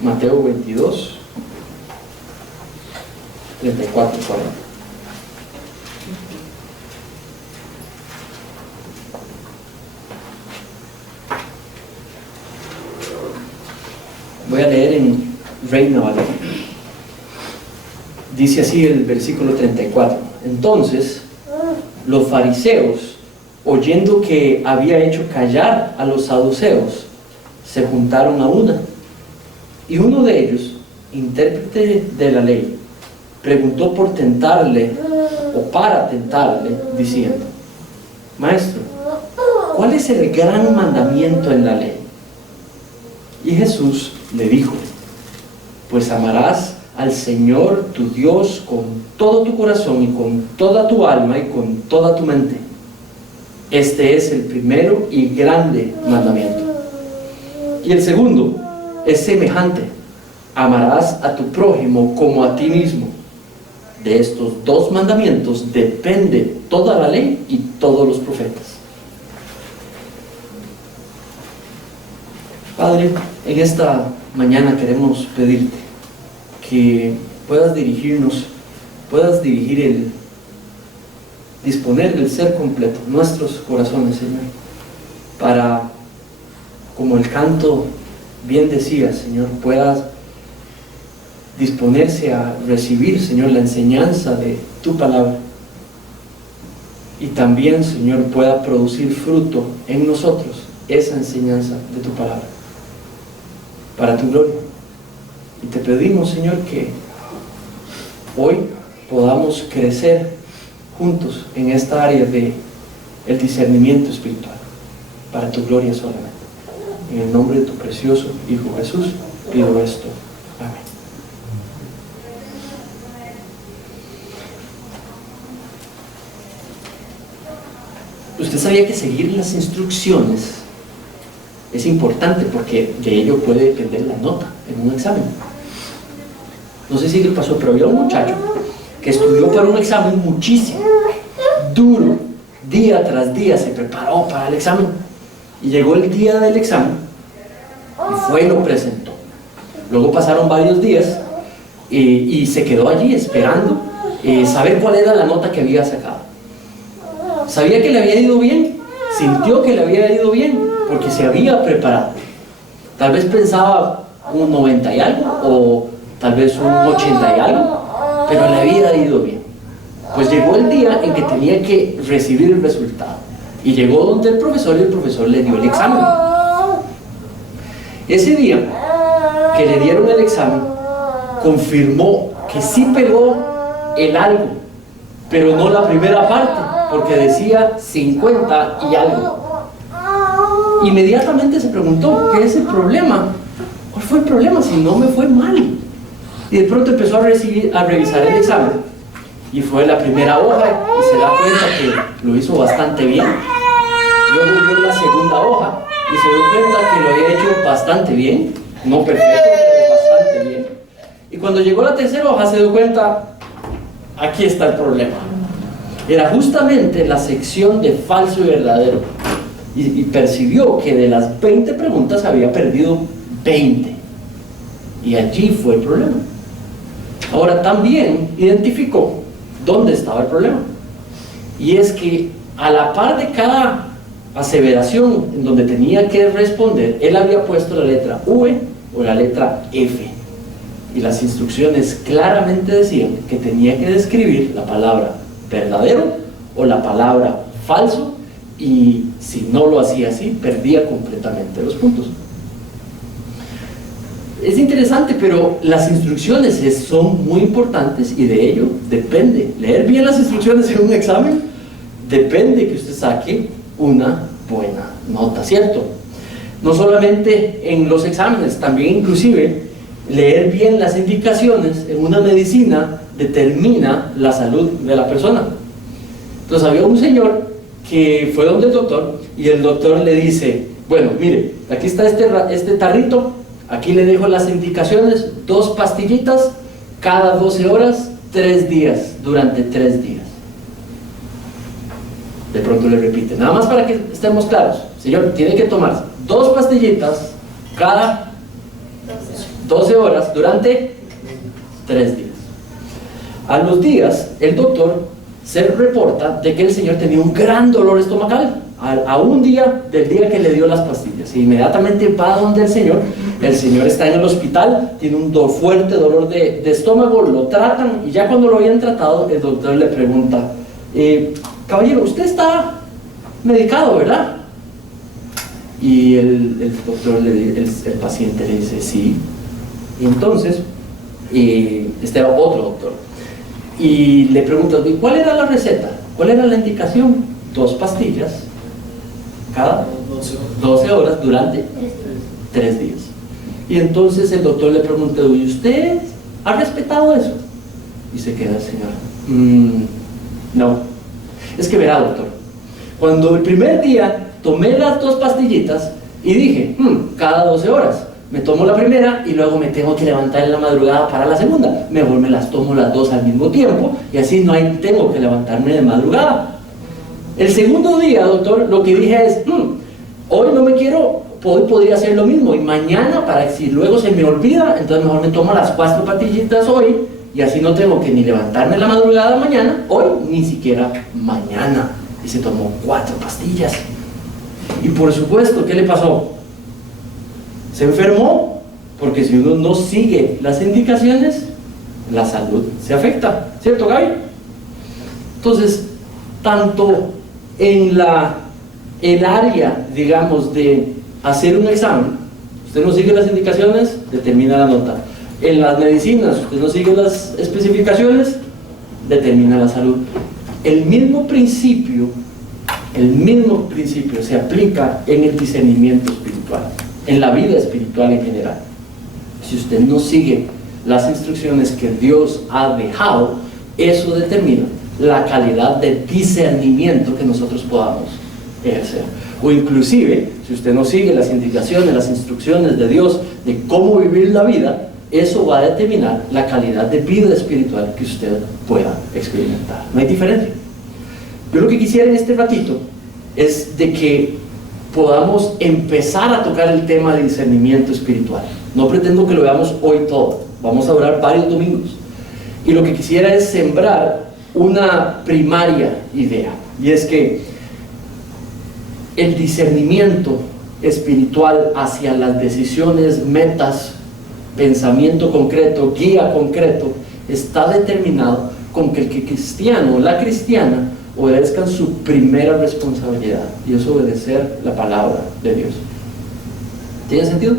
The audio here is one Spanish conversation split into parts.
Mateo 22, 34, 40. Voy a leer en Reina Valera. Dice así el versículo 34. Entonces, los fariseos, oyendo que había hecho callar a los saduceos, se juntaron a una. Y uno de ellos, intérprete de la ley, preguntó por tentarle, o para tentarle, diciendo: Maestro, ¿cuál es el gran mandamiento en la ley? Y Jesús le dijo: Pues amarás al Señor tu Dios con todo tu corazón y con toda tu alma y con toda tu mente. Este es el primero y grande mandamiento. Y el segundo es semejante: amarás a tu prójimo como a ti mismo. De estos dos mandamientos depende toda la ley y todos los profetas. Padre, en esta mañana queremos pedirte que puedas dirigirnos, puedas dirigir disponer del ser completo, nuestros corazones, Señor, para, como el canto bien decía, Señor, puedas disponerse a recibir, Señor, la enseñanza de tu palabra, y también, Señor, pueda producir fruto en nosotros esa enseñanza de tu palabra, para tu gloria. Y te pedimos, Señor, que hoy podamos crecer juntos en esta área de el discernimiento espiritual, para tu gloria solamente. En el nombre de tu precioso Hijo Jesús pido esto. Amén. Usted sabía que seguir las instrucciones es importante, porque de ello puede depender la nota en un examen. No sé si le pasó, pero había un muchacho que estudió para un examen muchísimo, duro, día tras día se preparó para el examen, y llegó el día del examen y fue y lo presentó. Luego pasaron varios días y se quedó allí esperando saber cuál era la nota que había sacado. Sabía que le había ido bien, sintió que le había ido bien, porque se había preparado. Tal vez pensaba un 90 y algo, o tal vez un 80 y algo, pero le había ido bien. Pues llegó el día en que tenía que recibir el resultado, y llegó donde el profesor, y el profesor le dio el examen. Ese día que le dieron el examen, confirmó que sí pegó el algo, pero no la primera parte, porque decía 50 y algo. Inmediatamente se preguntó: ¿qué es el problema? ¿Cuál fue el problema si no me fue mal? Y de pronto empezó a revisar el examen, y fue la primera hoja y se da cuenta que lo hizo bastante bien. Luego vio la segunda hoja y se dio cuenta que lo había hecho bastante bien, no perfecto, pero bastante bien. Y cuando llegó a la tercera hoja se dio cuenta: aquí está el problema. Era justamente la sección de falso y verdadero, y percibió que de las 20 preguntas había perdido 20, y allí fue el problema. Ahora también identificó dónde estaba el problema, y es que a la par de cada aseveración en donde tenía que responder, él había puesto la letra V o la letra F, y las instrucciones claramente decían que tenía que describir la palabra verdadero o la palabra falso, y si no lo hacía así, perdía completamente los puntos. Es interesante, pero las instrucciones son muy importantes, y de ello depende. Leer bien las instrucciones en un examen depende que usted saque una buena nota, ¿cierto? No solamente en los exámenes, también inclusive leer bien las indicaciones en una medicina determina la salud de la persona. Entonces había un señor que fue donde el doctor, y el doctor le dice: bueno, mire, aquí está este tarrito, aquí le dejo las indicaciones, 2 pastillitas cada 12 horas, 3 días, durante 3 días. De pronto le repite, nada más para que estemos claros: señor, tiene que tomar 2 pastillitas cada 12 horas durante 3 días. A los días, el doctor se reporta de que el señor tenía un gran dolor estomacal a un día del día que le dio las pastillas. E inmediatamente va donde el señor está en el hospital, tiene un fuerte dolor de estómago, lo tratan y ya cuando lo habían tratado, el doctor le pregunta, caballero, usted está medicado, ¿verdad? Y el doctor, el paciente le dice, sí. Y entonces, este era otro doctor, y le pregunta, ¿cuál era la receta? ¿Cuál era la indicación? 2 pastillas cada 12 horas durante 3 días. Y entonces el doctor le pregunta, ¿y usted ha respetado eso? Y se queda el señor, no. Es que verá, doctor, cuando el primer día tomé las 2 pastillitas y dije, cada 12 horas, me tomo la primera y luego me tengo que levantar en la madrugada para la segunda. Mejor me las tomo las 2 al mismo tiempo y así no tengo que levantarme de madrugada. El segundo día, doctor, lo que dije es, hoy no me quiero, hoy podría hacer lo mismo y mañana, para que si luego se me olvida, entonces mejor me tomo las 4 pastillitas hoy y así no tengo que ni levantarme en la madrugada mañana, hoy, ni siquiera mañana. Y se tomó 4 pastillas. Y por supuesto, ¿qué le pasó? Se enfermó, porque si uno no sigue las indicaciones, la salud se afecta, ¿cierto, Gaby? Entonces, tanto en el área, digamos, de hacer un examen, usted no sigue las indicaciones, determina la nota. En las medicinas, usted no sigue las especificaciones, determina la salud. El mismo principio se aplica en el discernimiento espiritual, en la vida espiritual en general. Si usted no sigue las instrucciones que Dios ha dejado, eso determina la calidad de discernimiento que nosotros podamos ejercer. O inclusive, si usted no sigue las indicaciones, las instrucciones de Dios de cómo vivir la vida, eso va a determinar la calidad de vida espiritual que usted pueda experimentar. No hay diferencia. Yo lo que quisiera en este ratito es de que podamos empezar a tocar el tema de discernimiento espiritual. No pretendo que lo veamos hoy todo, vamos a durar varios domingos. Y lo que quisiera es sembrar una primaria idea, y es que el discernimiento espiritual hacia las decisiones, metas, pensamiento concreto, guía concreto, está determinado con que el cristiano o la cristiana obedezcan su primera responsabilidad, y es obedecer la palabra de Dios. ¿Tiene sentido?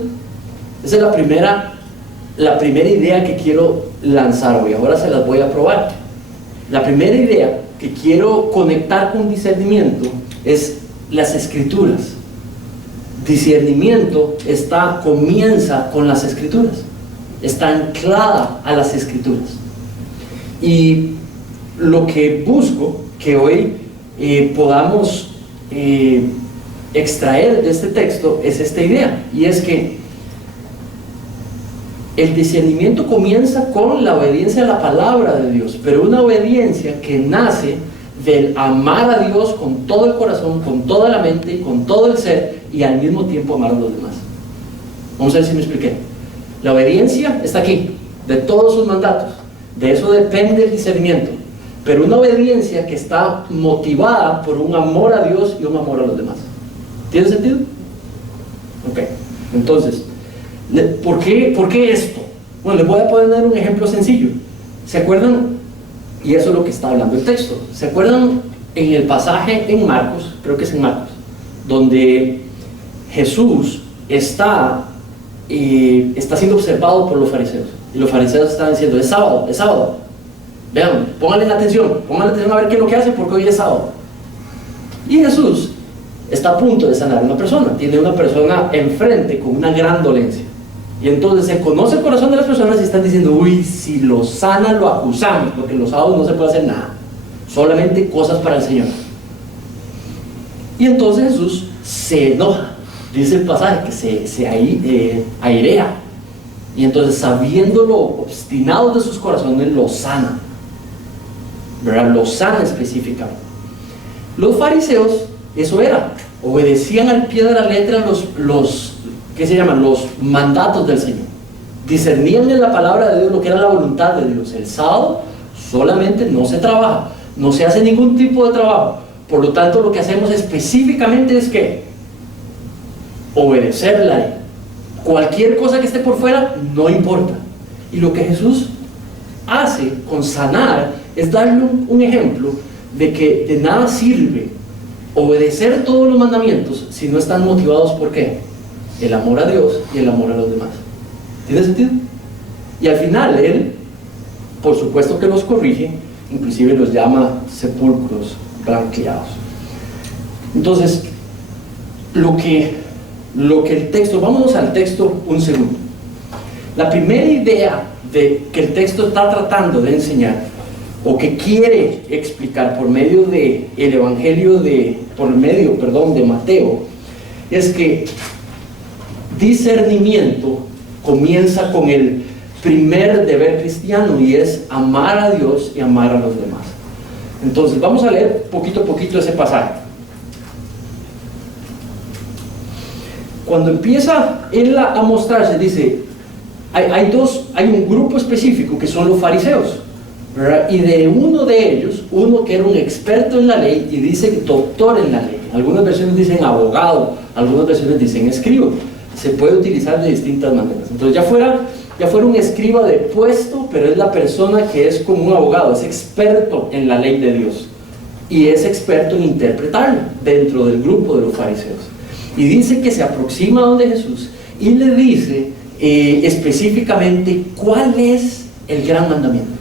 Esa es la primera idea que quiero lanzar hoy. Ahora se las voy a probar. La primera idea que quiero conectar con discernimiento es las escrituras. Discernimiento comienza con las escrituras, está anclada a las escrituras. Y lo que busco que hoy podamos extraer de este texto es esta idea, y es que el discernimiento comienza con la obediencia a la palabra de Dios, pero una obediencia que nace del amar a Dios con todo el corazón, con toda la mente, con todo el ser, y al mismo tiempo amar a los demás. Vamos a ver si me expliqué. La obediencia está aquí, de todos sus mandatos. De eso depende el discernimiento. Pero una obediencia que está motivada por un amor a Dios y un amor a los demás. ¿Tiene sentido? Ok. Entonces, ¿por qué esto? Bueno, les voy a poner un ejemplo sencillo. ¿Se acuerdan? Y eso es lo que está hablando el texto. ¿Se acuerdan en el pasaje en Marcos? Creo que es en Marcos, donde Jesús está siendo observado por los fariseos. Y los fariseos están diciendo, es sábado, es sábado. Vean, pónganle atención a ver qué es lo que hace, porque hoy es sábado. Y Jesús está a punto de sanar a una persona. Tiene una persona enfrente con una gran dolencia. Y entonces se conoce el corazón de las personas y están diciendo, uy, si lo sana lo acusamos, porque los sábados no se puede hacer nada, solamente cosas para el Señor. Y entonces Jesús se enoja, dice el pasaje, que se airea, y entonces, sabiendo lo obstinado de sus corazones, lo sana, ¿verdad? Lo sana específicamente. Los fariseos, eso era, obedecían al pie de la letra los ¿qué se llaman? Los mandatos del Señor. discernían en la palabra de Dios lo que era la voluntad de Dios. El sábado solamente no se trabaja, no se hace ningún tipo de trabajo. Por lo tanto, lo que hacemos específicamente es que obedecer la ley. Cualquier cosa que esté por fuera no importa. Y lo que Jesús hace con sanar es darle un ejemplo de que de nada sirve obedecer todos los mandamientos si no están motivados por ¿qué? El amor a Dios y el amor a los demás. ¿Tiene sentido? Y al final Él, por supuesto que los corrige, inclusive los llama sepulcros blanqueados. Entonces, lo que el texto, vámonos al texto un segundo. La primera idea que el texto está tratando de enseñar, o que quiere explicar por medio de el evangelio de Mateo, es que discernimiento comienza con el primer deber cristiano, y es amar a Dios y amar a los demás. Entonces vamos a leer poquito a poquito ese pasaje. Cuando empieza él a mostrarse, dice, hay un grupo específico que son los fariseos, ¿verdad? Y de uno de ellos, uno que era un experto en la ley, y dice doctor en la ley. Algunas versiones dicen abogado, algunas versiones dicen escriba. Se puede utilizar de distintas maneras. Entonces ya fuera un escriba de puesto, pero es la persona que es como un abogado, es experto en la ley de Dios y es experto en interpretarla dentro del grupo de los fariseos. Y dice que se aproxima a donde Jesús y le dice específicamente cuál es el gran mandamiento.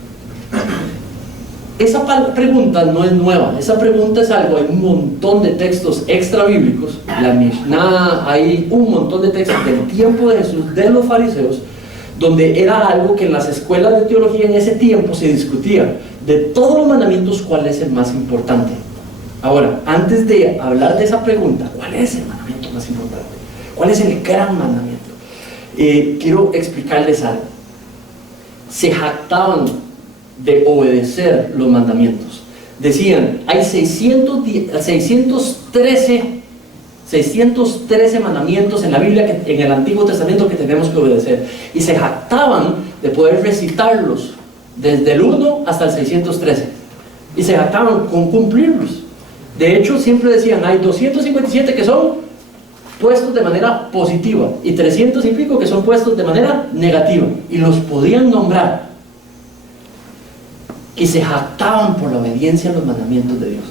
Esa pregunta no es nueva, esa pregunta es algo, hay un montón de textos extra bíblicos, la Mishnah, hay un montón de textos del tiempo de Jesús, de los fariseos, donde era algo que en las escuelas de teología en ese tiempo se discutía, de todos los mandamientos, ¿cuál es el más importante? Ahora, antes de hablar de esa pregunta, ¿cuál es el mandamiento más importante? ¿Cuál es el gran mandamiento? Quiero explicarles algo. Se jactaban de obedecer los mandamientos. Decían, hay 613 mandamientos en la Biblia, en el Antiguo Testamento, que tenemos que obedecer. Y se jactaban de poder recitarlos desde el 1 hasta el 613. Y se jactaban con cumplirlos. De hecho, siempre decían, hay 257 que son puestos de manera positiva y 300 y pico que son puestos de manera negativa. Y los podían nombrar. Y se jactaban por la obediencia a los mandamientos de Dios.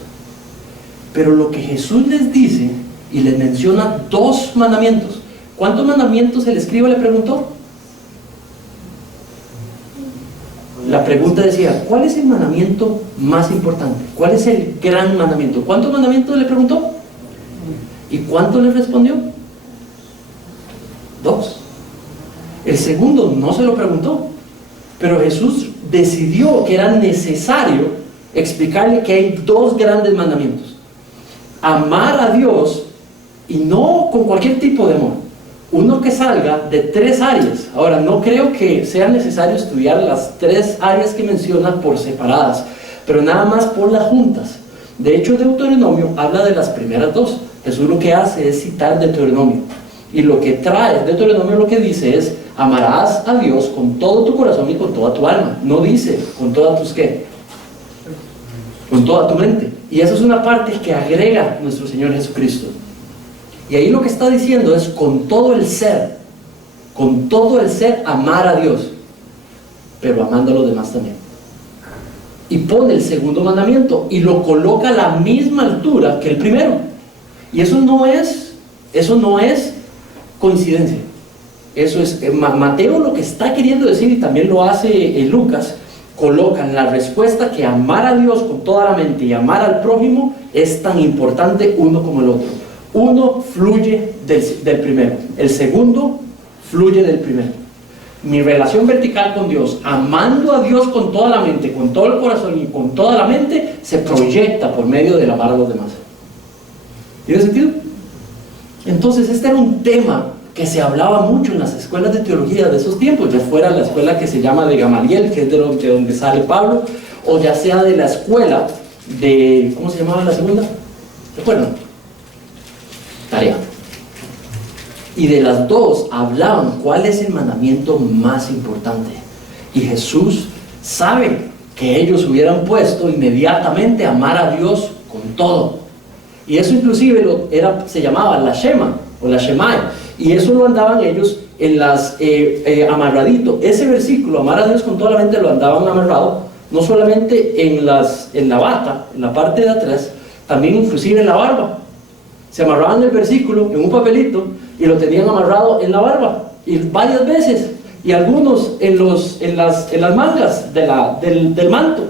Pero lo que Jesús les dice, y les menciona 2 mandamientos. ¿Cuántos mandamientos el escriba le preguntó? La pregunta decía, ¿cuál es el mandamiento más importante? ¿Cuál es el gran mandamiento? ¿Cuántos mandamientos le preguntó? ¿Y cuánto le respondió? 2. El segundo no se lo preguntó, pero Jesús decidió que era necesario explicarle que hay 2 grandes mandamientos: amar a Dios, y no con cualquier tipo de amor, uno que salga de 3 áreas. Ahora, no creo que sea necesario estudiar las 3 áreas que menciona por separadas, pero nada más por las juntas. De hecho, Deuteronomio habla de las primeras 2. Jesús lo que hace es citar Deuteronomio, y lo que trae Deuteronomio, lo que dice es: amarás a Dios con todo tu corazón y con toda tu alma. No dice con todas tus ¿qué? Con toda tu mente. Y esa es una parte que agrega nuestro Señor Jesucristo. Y ahí lo que está diciendo es con todo el ser amar a Dios, pero amando a los demás también. Y pone el segundo mandamiento y lo coloca a la misma altura que el primero. Y eso no es coincidencia. Eso es, Mateo lo que está queriendo decir, y también lo hace Lucas, colocan la respuesta que amar a Dios con toda la mente y amar al prójimo es tan importante uno como el otro. Uno fluye del primero, el segundo fluye del primero. Mi relación vertical con Dios, amando a Dios con toda la mente, con todo el corazón y con toda la mente, se proyecta por medio del amar a los demás. ¿Tiene sentido? Entonces este era un tema que se hablaba mucho en las escuelas de teología de esos tiempos, ya fuera la escuela que se llama de Gamaliel, que es de donde sale Pablo, o ya sea de la escuela de, ¿cómo se llamaba la segunda? ¿Recuerdan? Tarea. Y de las dos hablaban cuál es el mandamiento más importante. Y Jesús sabe que ellos hubieran puesto inmediatamente amar a Dios con todo. Y eso inclusive se llamaba la Shema o la Shemai. Y eso lo andaban ellos en las amarradito. Ese versículo, amar a Dios con toda la mente, lo andaban amarrado, no solamente en la bata, en la parte de atrás, también inclusive en la barba. Se amarraban el versículo en un papelito y lo tenían amarrado en la barba, y varias veces, y algunos en las mangas del manto.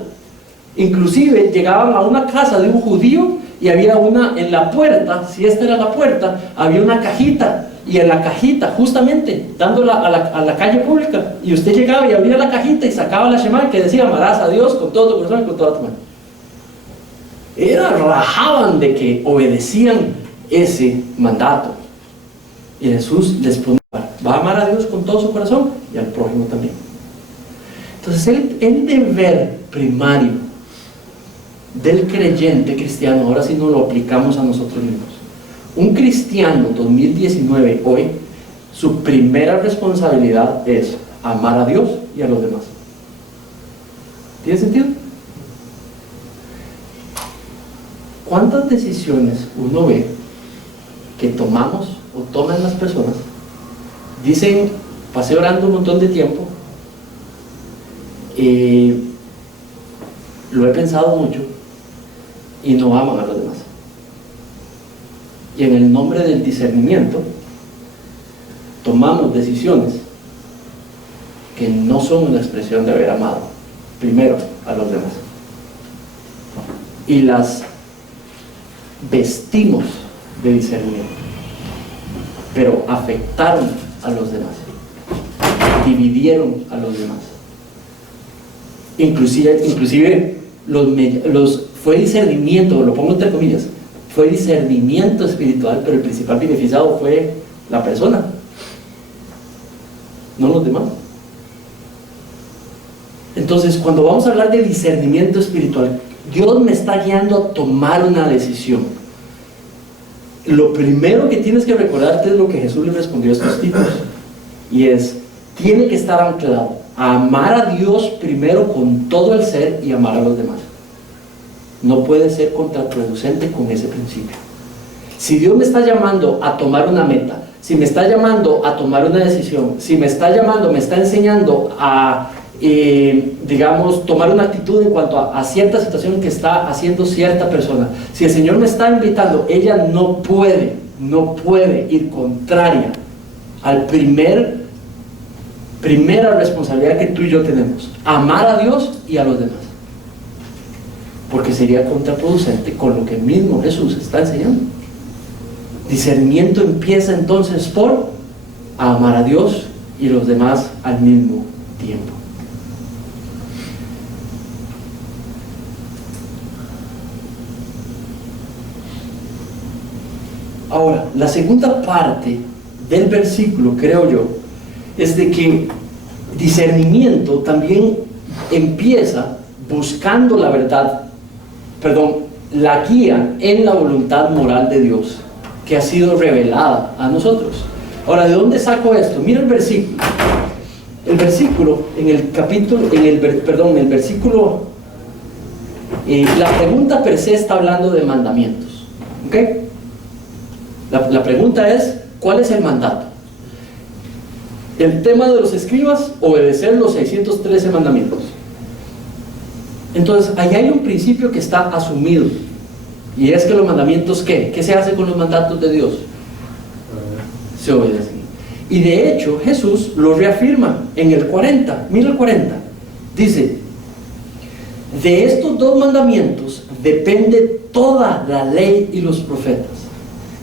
Inclusive llegaban a una casa de un judío y había en la puerta, si esta era la puerta, había una cajita, y en la cajita, justamente, dándola a la calle pública, y usted llegaba y abría la cajita y sacaba la Shema que decía, amarás a Dios con todo tu corazón y con toda tu mente. Rajaban de que obedecían ese mandato. Y Jesús les ponía, va a amar a Dios con todo su corazón y al prójimo también. Entonces el deber primario del creyente cristiano, ahora sí nos lo aplicamos a nosotros mismos. Un cristiano 2019 hoy, su primera responsabilidad es amar a Dios y a los demás. ¿Tiene sentido? ¿Cuántas decisiones uno ve que tomamos o toman las personas? Dicen, pasé orando un montón de tiempo, lo he pensado mucho y no aman a los demás. Y en el nombre del discernimiento tomamos decisiones que no son una expresión de haber amado primero a los demás, y las vestimos de discernimiento, pero afectaron a los demás, dividieron a los demás. Inclusive fue discernimiento, lo pongo entre comillas, fue discernimiento espiritual, pero el principal beneficiado fue la persona, no los demás. Entonces, cuando vamos a hablar de discernimiento espiritual, Dios me está guiando a tomar una decisión. Lo primero que tienes que recordarte es lo que Jesús le respondió a estos tipos, y es, tiene que estar anclado a amar a Dios primero con todo el ser y amar a los demás. No puede ser contraproducente con ese principio. Si Dios me está llamando a tomar una meta, si me está llamando a tomar una decisión, si me está llamando, me está enseñando a tomar una actitud en cuanto a cierta situación que está haciendo cierta persona, si el Señor me está invitando, ella no puede ir contraria al primera responsabilidad que tú y yo tenemos: amar a Dios y a los demás, porque sería contraproducente con lo que mismo Jesús está enseñando. Discernimiento empieza entonces por amar a Dios y los demás al mismo tiempo. Ahora, la segunda parte del versículo, creo yo, es de que discernimiento también empieza buscando la verdad, la guía en la voluntad moral de Dios que ha sido revelada a nosotros. Ahora, ¿de dónde saco esto? Mira el versículo. El versículo, la pregunta per se está hablando de mandamientos. ¿Ok? La pregunta es, ¿cuál es el mandato? El tema de los escribas, obedecer los 613 mandamientos. Entonces, ahí hay un principio que está asumido, y es que los mandamientos, ¿qué se hace con los mandatos de Dios? Se obedecen. Y de hecho, Jesús lo reafirma en el 40. Mira el 40. Dice, de estos dos mandamientos depende toda la ley y los profetas.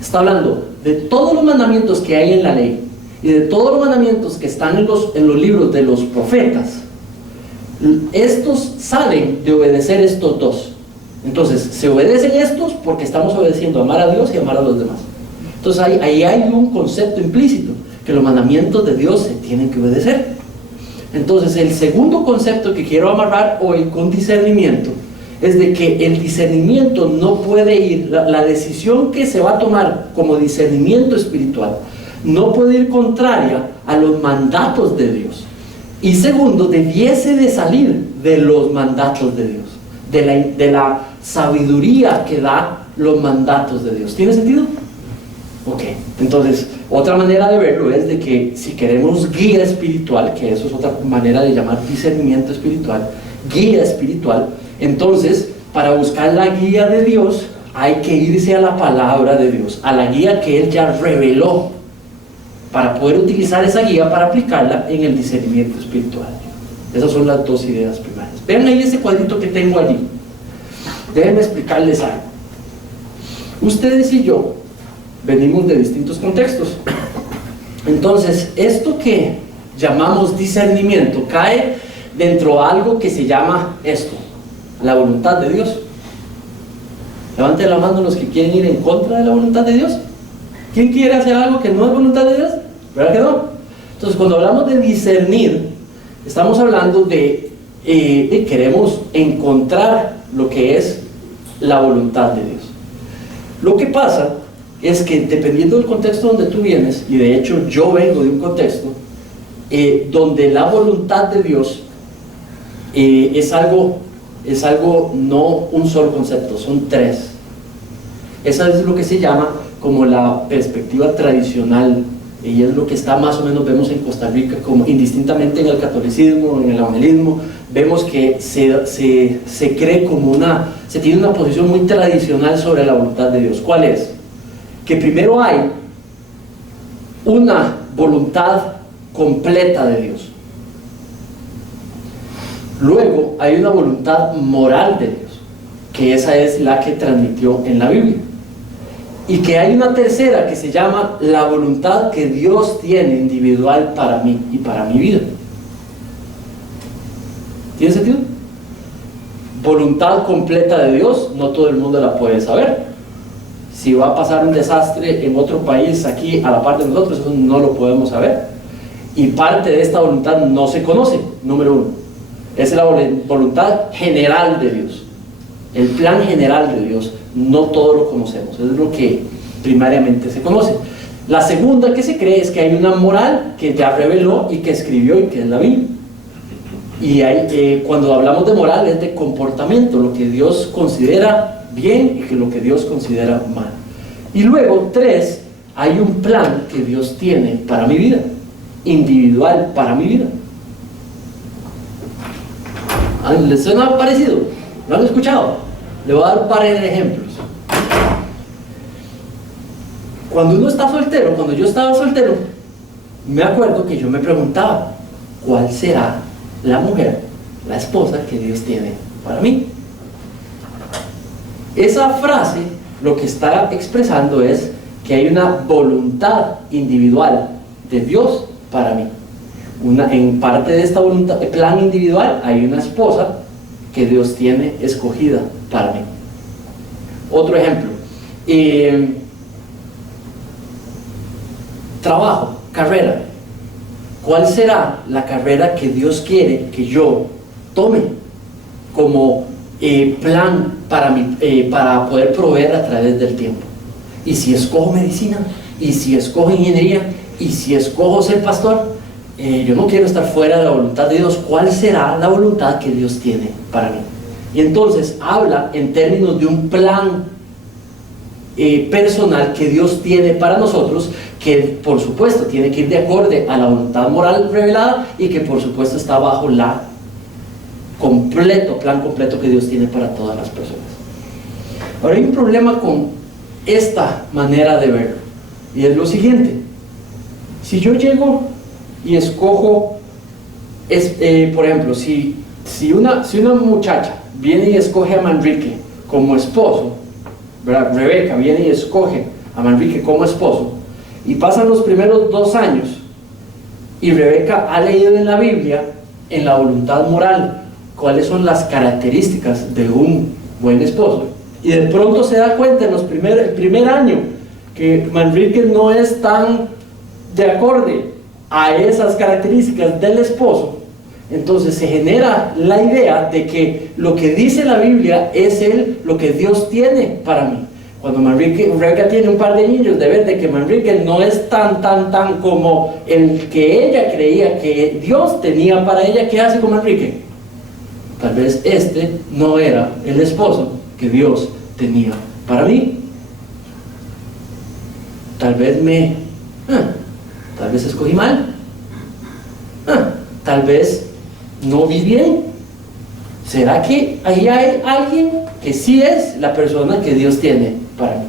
Está hablando de todos los mandamientos que hay en la ley y de todos los mandamientos que están en los libros de los profetas. Estos salen de obedecer estos dos. Entonces, se obedecen estos porque estamos obedeciendo a amar a Dios y amar a los demás. Entonces, ahí hay un concepto implícito, que los mandamientos de Dios se tienen que obedecer. Entonces, el segundo concepto que quiero amarrar hoy con discernimiento es de que el discernimiento no puede ir, la decisión que se va a tomar como discernimiento espiritual no puede ir contraria a los mandatos de Dios. Y segundo, debiese de salir de los mandatos de Dios, de la sabiduría que da los mandatos de Dios. ¿Tiene sentido? Ok, entonces, otra manera de verlo es de que si queremos guía espiritual, que eso es otra manera de llamar discernimiento espiritual, guía espiritual, entonces, para buscar la guía de Dios, hay que irse a la palabra de Dios, a la guía que Él ya reveló, para poder utilizar esa guía para aplicarla en el discernimiento espiritual. Esas son las dos ideas primarias. Vean ahí ese cuadrito que tengo allí. Déjenme explicarles algo. Ustedes y yo venimos de distintos contextos. Entonces, esto que llamamos discernimiento cae dentro de algo que se llama esto, la voluntad de Dios. Levanten la mano los que quieren ir en contra de la voluntad de Dios. ¿Quién quiere hacer algo que no es voluntad de Dios? ¿Verdad que no? Entonces, cuando hablamos de discernir, estamos hablando de queremos encontrar lo que es la voluntad de Dios. Lo que pasa es que dependiendo del contexto donde tú vienes, y de hecho yo vengo de un contexto donde la voluntad de Dios es algo no un solo concepto, son tres. Esa es lo que se llama como la perspectiva tradicional, y es lo que está más o menos, vemos en Costa Rica, como indistintamente en el catolicismo, en el evangelismo, vemos que se cree como se tiene una posición muy tradicional sobre la voluntad de Dios. ¿Cuál es? Que primero hay una voluntad completa de Dios, luego hay una voluntad moral de Dios, que esa es la que transmitió en la Biblia, y que hay una tercera que se llama la voluntad que Dios tiene individual para mí y para mi vida. ¿Tiene sentido? Voluntad completa de Dios, no todo el mundo la puede saber. Si va a pasar un desastre en otro país aquí a la par de nosotros, eso no lo podemos saber, y parte de esta voluntad no se conoce. Número uno, es la voluntad general de Dios, el plan general de Dios, no todo lo conocemos, es lo que primariamente se conoce. La segunda que se cree es que hay una moral que ya reveló y que escribió, y que es la Biblia. Y cuando hablamos de moral es de comportamiento, lo que Dios considera bien y lo que Dios considera mal. Y luego, tres, hay un plan que Dios tiene para mi vida, individual para mi vida. ¿Les suena parecido? ¿Lo han escuchado? Le voy a dar un par de ejemplos. Cuando uno está soltero, cuando yo estaba soltero, me acuerdo que yo me preguntaba, ¿cuál será la mujer, la esposa que Dios tiene para mí? Esa frase lo que está expresando es que hay una voluntad individual de Dios para mí. En parte de esta voluntad, plan individual, hay una esposa que Dios tiene escogida para mí. Otro ejemplo, trabajo, carrera. ¿Cuál será la carrera que Dios quiere que yo tome como plan para poder proveer a través del tiempo? Y si escojo medicina, y si escojo ingeniería, y si escojo ser pastor, yo no quiero estar fuera de la voluntad de Dios. ¿Cuál será la voluntad que Dios tiene para mí? Y entonces habla en términos de un plan personal que Dios tiene para nosotros, que por supuesto tiene que ir de acorde a la voluntad moral revelada, y que por supuesto está bajo la plan completo que Dios tiene para todas las personas. Ahora hay un problema con esta manera de verlo, y es lo siguiente. Si yo llego y escojo, por ejemplo, si una muchacha viene y escoge a Manrique como esposo, ¿verdad? Rebeca viene y escoge a Manrique como esposo, y pasan los primeros 2 años, y Rebeca ha leído en la Biblia, en la voluntad moral, cuáles son las características de un buen esposo, y de pronto se da cuenta en el primer año que Manrique no es tan de acorde a esas características del esposo, entonces se genera la idea de que lo que dice la Biblia es lo que Dios tiene para mí, Cuando Rebeca tiene un par de niños, de ver de que Manrique no es tan como el que ella creía que Dios tenía para ella, ¿qué hace con Manrique? Tal vez este no era el esposo que Dios tenía para mí. Tal vez escogí mal. Tal vez no vi bien. ¿Será que ahí hay alguien que sí es la persona que Dios tiene para mí?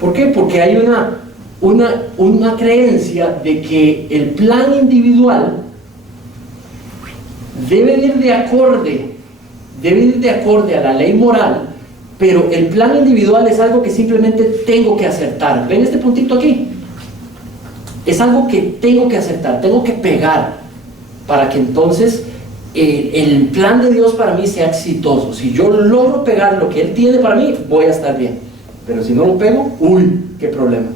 ¿Por qué? Porque hay una creencia de que el plan individual debe ir de acorde a la ley moral, pero el plan individual es algo que simplemente tengo que acertar. ¿Ven este puntito aquí? Es algo que tengo que acertar, tengo que pegar para que entonces el plan de Dios para mí sea exitoso. Si yo logro pegar lo que Él tiene para mí, voy a estar bien. Pero si no lo pego, ¡uy! ¡Qué problema!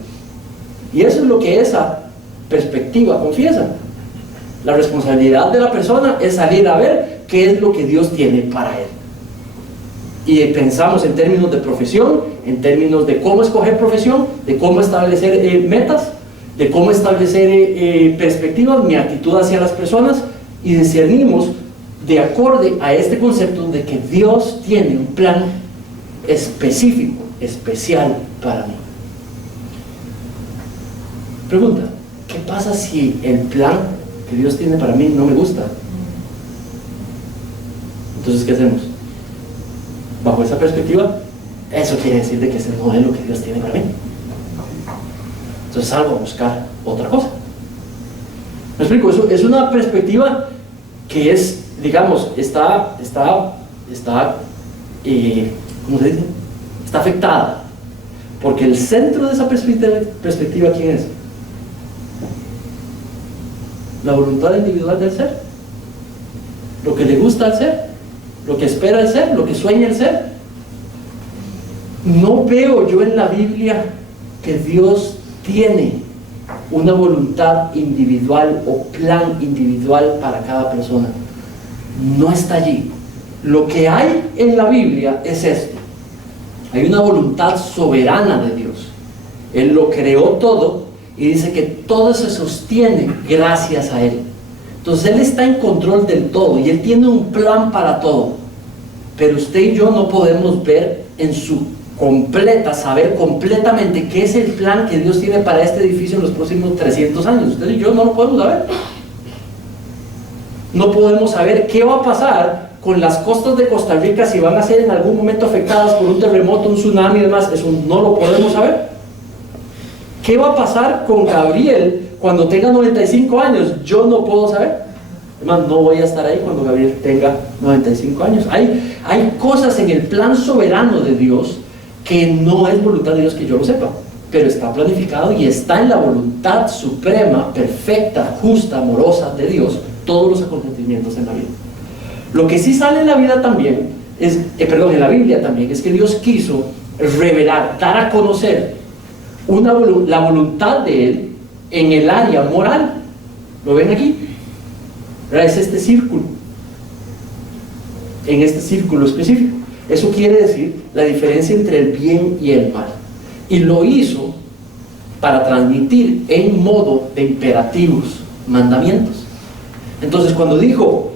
Y eso es lo que esa perspectiva confiesa. La responsabilidad de la persona es salir a ver qué es lo que Dios tiene para él. Y pensamos en términos de profesión, en términos de cómo escoger profesión, de cómo establecer metas, de cómo establecer perspectivas, mi actitud hacia las personas, y discernimos de acorde a este concepto de que Dios tiene un plan específico, especial para mí. Pregunta: ¿qué pasa si el plan que Dios tiene para mí no me gusta? Entonces, ¿qué hacemos? Bajo esa perspectiva, eso quiere decir de que ese no es lo que Dios tiene para mí. Entonces salgo a buscar otra cosa. ¿Me explico? Eso es una perspectiva que es, digamos, está ¿cómo se dice? Está afectada. Porque el centro de esa perspectiva, ¿quién es? La voluntad individual del ser. Lo que le gusta al ser, lo que espera el ser, lo que sueña el ser. No veo yo en la Biblia que Dios tiene una voluntad individual o plan individual para cada persona. No está allí. Lo que hay en la Biblia es esto: hay una voluntad soberana de Dios. Él lo creó todo y dice que todo se sostiene gracias a Él. Entonces Él está en control del todo y Él tiene un plan para todo. Pero usted y yo no podemos ver en su saber completamente qué es el plan que Dios tiene para este edificio en los próximos 300 años. Usted y yo no lo podemos saber. No podemos saber qué va a pasar con las costas de Costa Rica, si van a ser en algún momento afectadas por un terremoto, un tsunami y demás. Eso no lo podemos saber. ¿Qué va a pasar con Gabriel cuando tenga 95 años? Yo no puedo saber. Además, no voy a estar ahí cuando Gabriel tenga 95 años. Hay cosas en el plan soberano de Dios que no es voluntad de Dios que yo lo sepa, pero está planificado y está en la voluntad suprema, perfecta, justa, amorosa de Dios, todos los acontecimientos en la vida. Lo que sí sale en la vida también es, en la Biblia también, es que Dios quiso revelar, dar a conocer la voluntad de Él en el área moral. ¿Lo ven aquí? Es este círculo, en este círculo específico. Eso quiere decir la diferencia entre el bien y el mal. Y lo hizo para transmitir en modo de imperativos, mandamientos. Entonces, cuando dijo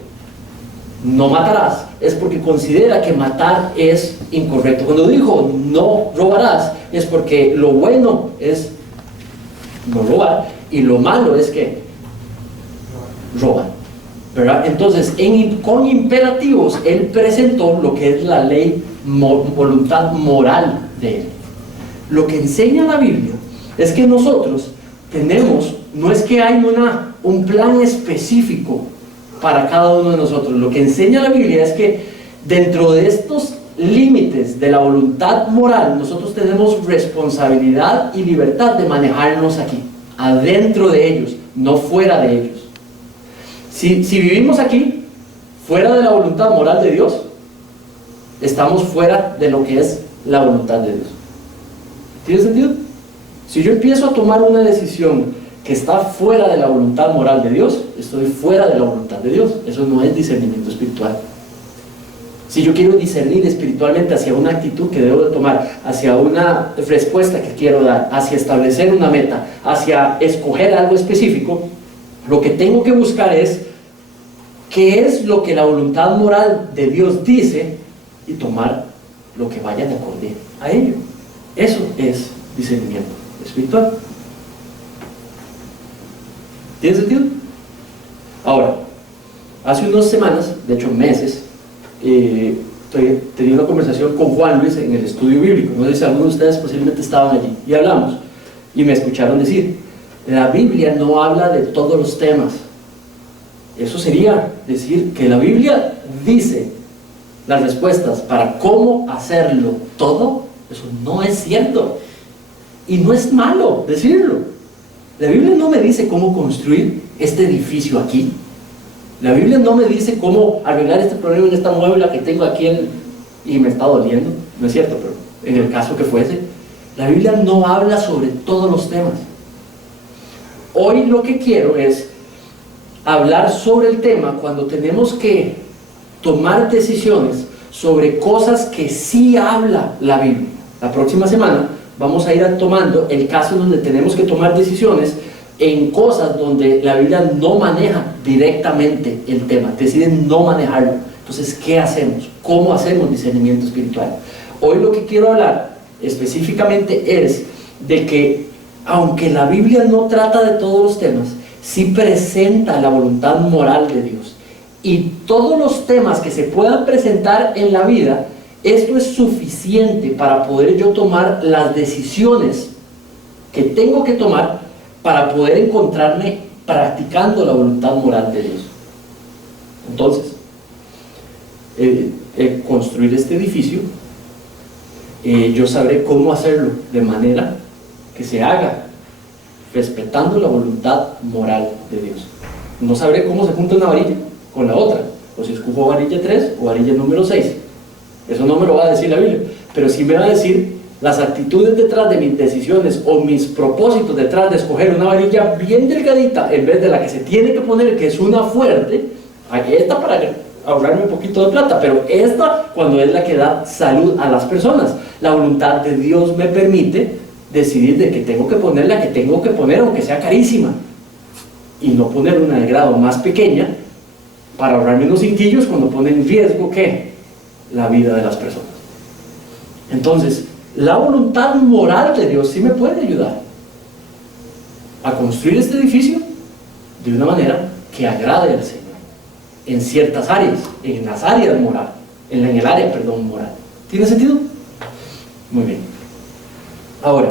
no matarás, es porque considera que matar es incorrecto. Cuando dijo no robarás, es porque lo bueno es no robar y lo malo es que roban, ¿verdad? Entonces, con imperativos, Él presentó lo que es la ley, voluntad moral de Él. Lo que enseña la Biblia es que nosotros tenemos, no es que hay un plan específico para cada uno de nosotros. Lo que enseña la Biblia es que dentro de estos límites de la voluntad moral, nosotros tenemos responsabilidad y libertad de manejarnos aquí, adentro de ellos, no fuera de ellos. Si vivimos aquí, fuera de la voluntad moral de Dios, estamos fuera de lo que es la voluntad de Dios. ¿Tiene sentido? Si yo empiezo a tomar una decisión que está fuera de la voluntad moral de Dios, estoy fuera de la voluntad de Dios. Eso no es discernimiento espiritual. Si yo quiero discernir espiritualmente hacia una actitud que debo de tomar, hacia una respuesta que quiero dar, hacia establecer una meta, hacia escoger algo específico, lo que tengo que buscar es qué es lo que la voluntad moral de Dios dice y tomar lo que vaya de acuerdo a ello. Eso es discernimiento espiritual. ¿Tiene sentido? Ahora, hace unas semanas, de hecho meses, tenía una conversación con Juan Luis en el estudio bíblico. No sé si algunos de ustedes posiblemente estaban allí y hablamos y me escucharon decir: la Biblia no habla de todos los temas. Eso sería decir que la Biblia dice las respuestas para cómo hacerlo todo. Eso no es cierto y no es malo decirlo. La Biblia no me dice cómo construir este edificio aquí. La Biblia no me dice cómo arreglar este problema en esta mueble que tengo aquí y me está doliendo. No es cierto, pero en el caso que fuese, la Biblia no habla sobre todos los temas. Hoy lo que quiero es hablar sobre el tema cuando tenemos que tomar decisiones sobre cosas que sí habla la Biblia. La próxima semana vamos a ir tomando el caso donde tenemos que tomar decisiones en cosas donde la Biblia no maneja directamente el tema, deciden no manejarlo. Entonces, ¿qué hacemos? ¿Cómo hacemos discernimiento espiritual? Hoy lo que quiero hablar específicamente es de que, aunque la Biblia no trata de todos los temas, sí presenta la voluntad moral de Dios. Y todos los temas que se puedan presentar en la vida, esto es suficiente para poder yo tomar las decisiones que tengo que tomar para poder encontrarme practicando la voluntad moral de Dios. Entonces, construir este edificio, yo sabré cómo hacerlo de manera que se haga respetando la voluntad moral de Dios. No sabré cómo se junta una varilla con la otra, o si escojo varilla 3 o varilla número 6. Eso no me lo va a decir la Biblia, pero sí me va a decir las actitudes detrás de mis decisiones o mis propósitos detrás de escoger una varilla bien delgadita en vez de la que se tiene que poner, que es una fuerte. Esta para ahorrarme un poquito de plata, pero esta cuando es la que da salud a las personas. La voluntad de Dios me permite decidir de que tengo que poner la que tengo que poner, aunque sea carísima, y no poner una de grado más pequeña para ahorrarme unos cinquillos cuando pone en riesgo ¿qué? La vida de las personas. Entonces, la voluntad moral de Dios sí me puede ayudar a construir este edificio de una manera que agrade al Señor en ciertas áreas, en las áreas moral, en el área, moral. ¿Tiene sentido? Muy bien. Ahora,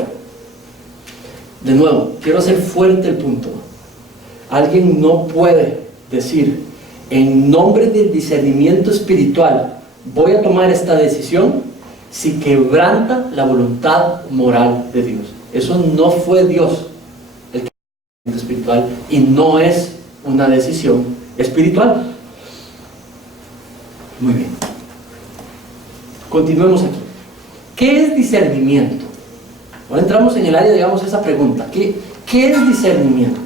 de nuevo, quiero hacer fuerte el punto. Alguien no puede decir, en nombre del discernimiento espiritual, voy a tomar esta decisión si quebranta la voluntad moral de Dios. Eso no fue Dios el que es espiritual y no es una decisión espiritual. Muy bien. Continuemos aquí. ¿Qué es discernimiento? Ahora entramos en el área, digamos, esa pregunta. ¿Qué es discernimiento?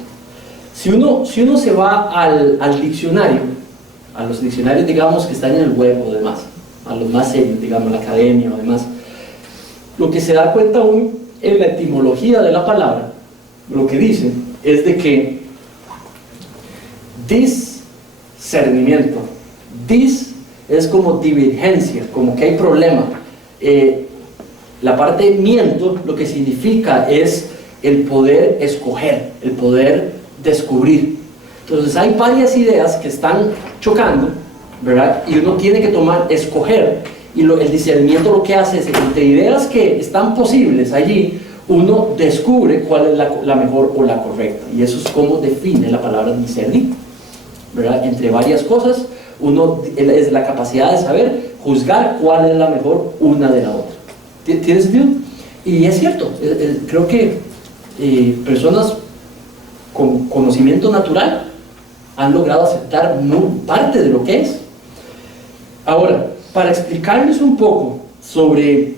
Si uno se va al diccionario, a los diccionarios, digamos, que están en el web o demás, a los más serios, digamos, la academia o demás, lo que se da cuenta aún en la etimología de la palabra, lo que dice es de que discernimiento, es como divergencia, como que hay problema. La parte miento lo que significa es el poder escoger, el poder descubrir. Entonces hay varias ideas que están chocando, ¿verdad? Y uno tiene que escoger, y el discernimiento lo que hace es, entre ideas que están posibles allí, uno descubre cuál es la mejor o la correcta, y eso es como define la palabra discernir, ¿verdad? Entre varias cosas, es la capacidad de saber juzgar cuál es la mejor una de la otra. ¿Tiene sentido? Y es cierto, creo que personas con conocimiento natural han logrado aceptar parte de lo que es. Ahora, para explicarles un poco sobre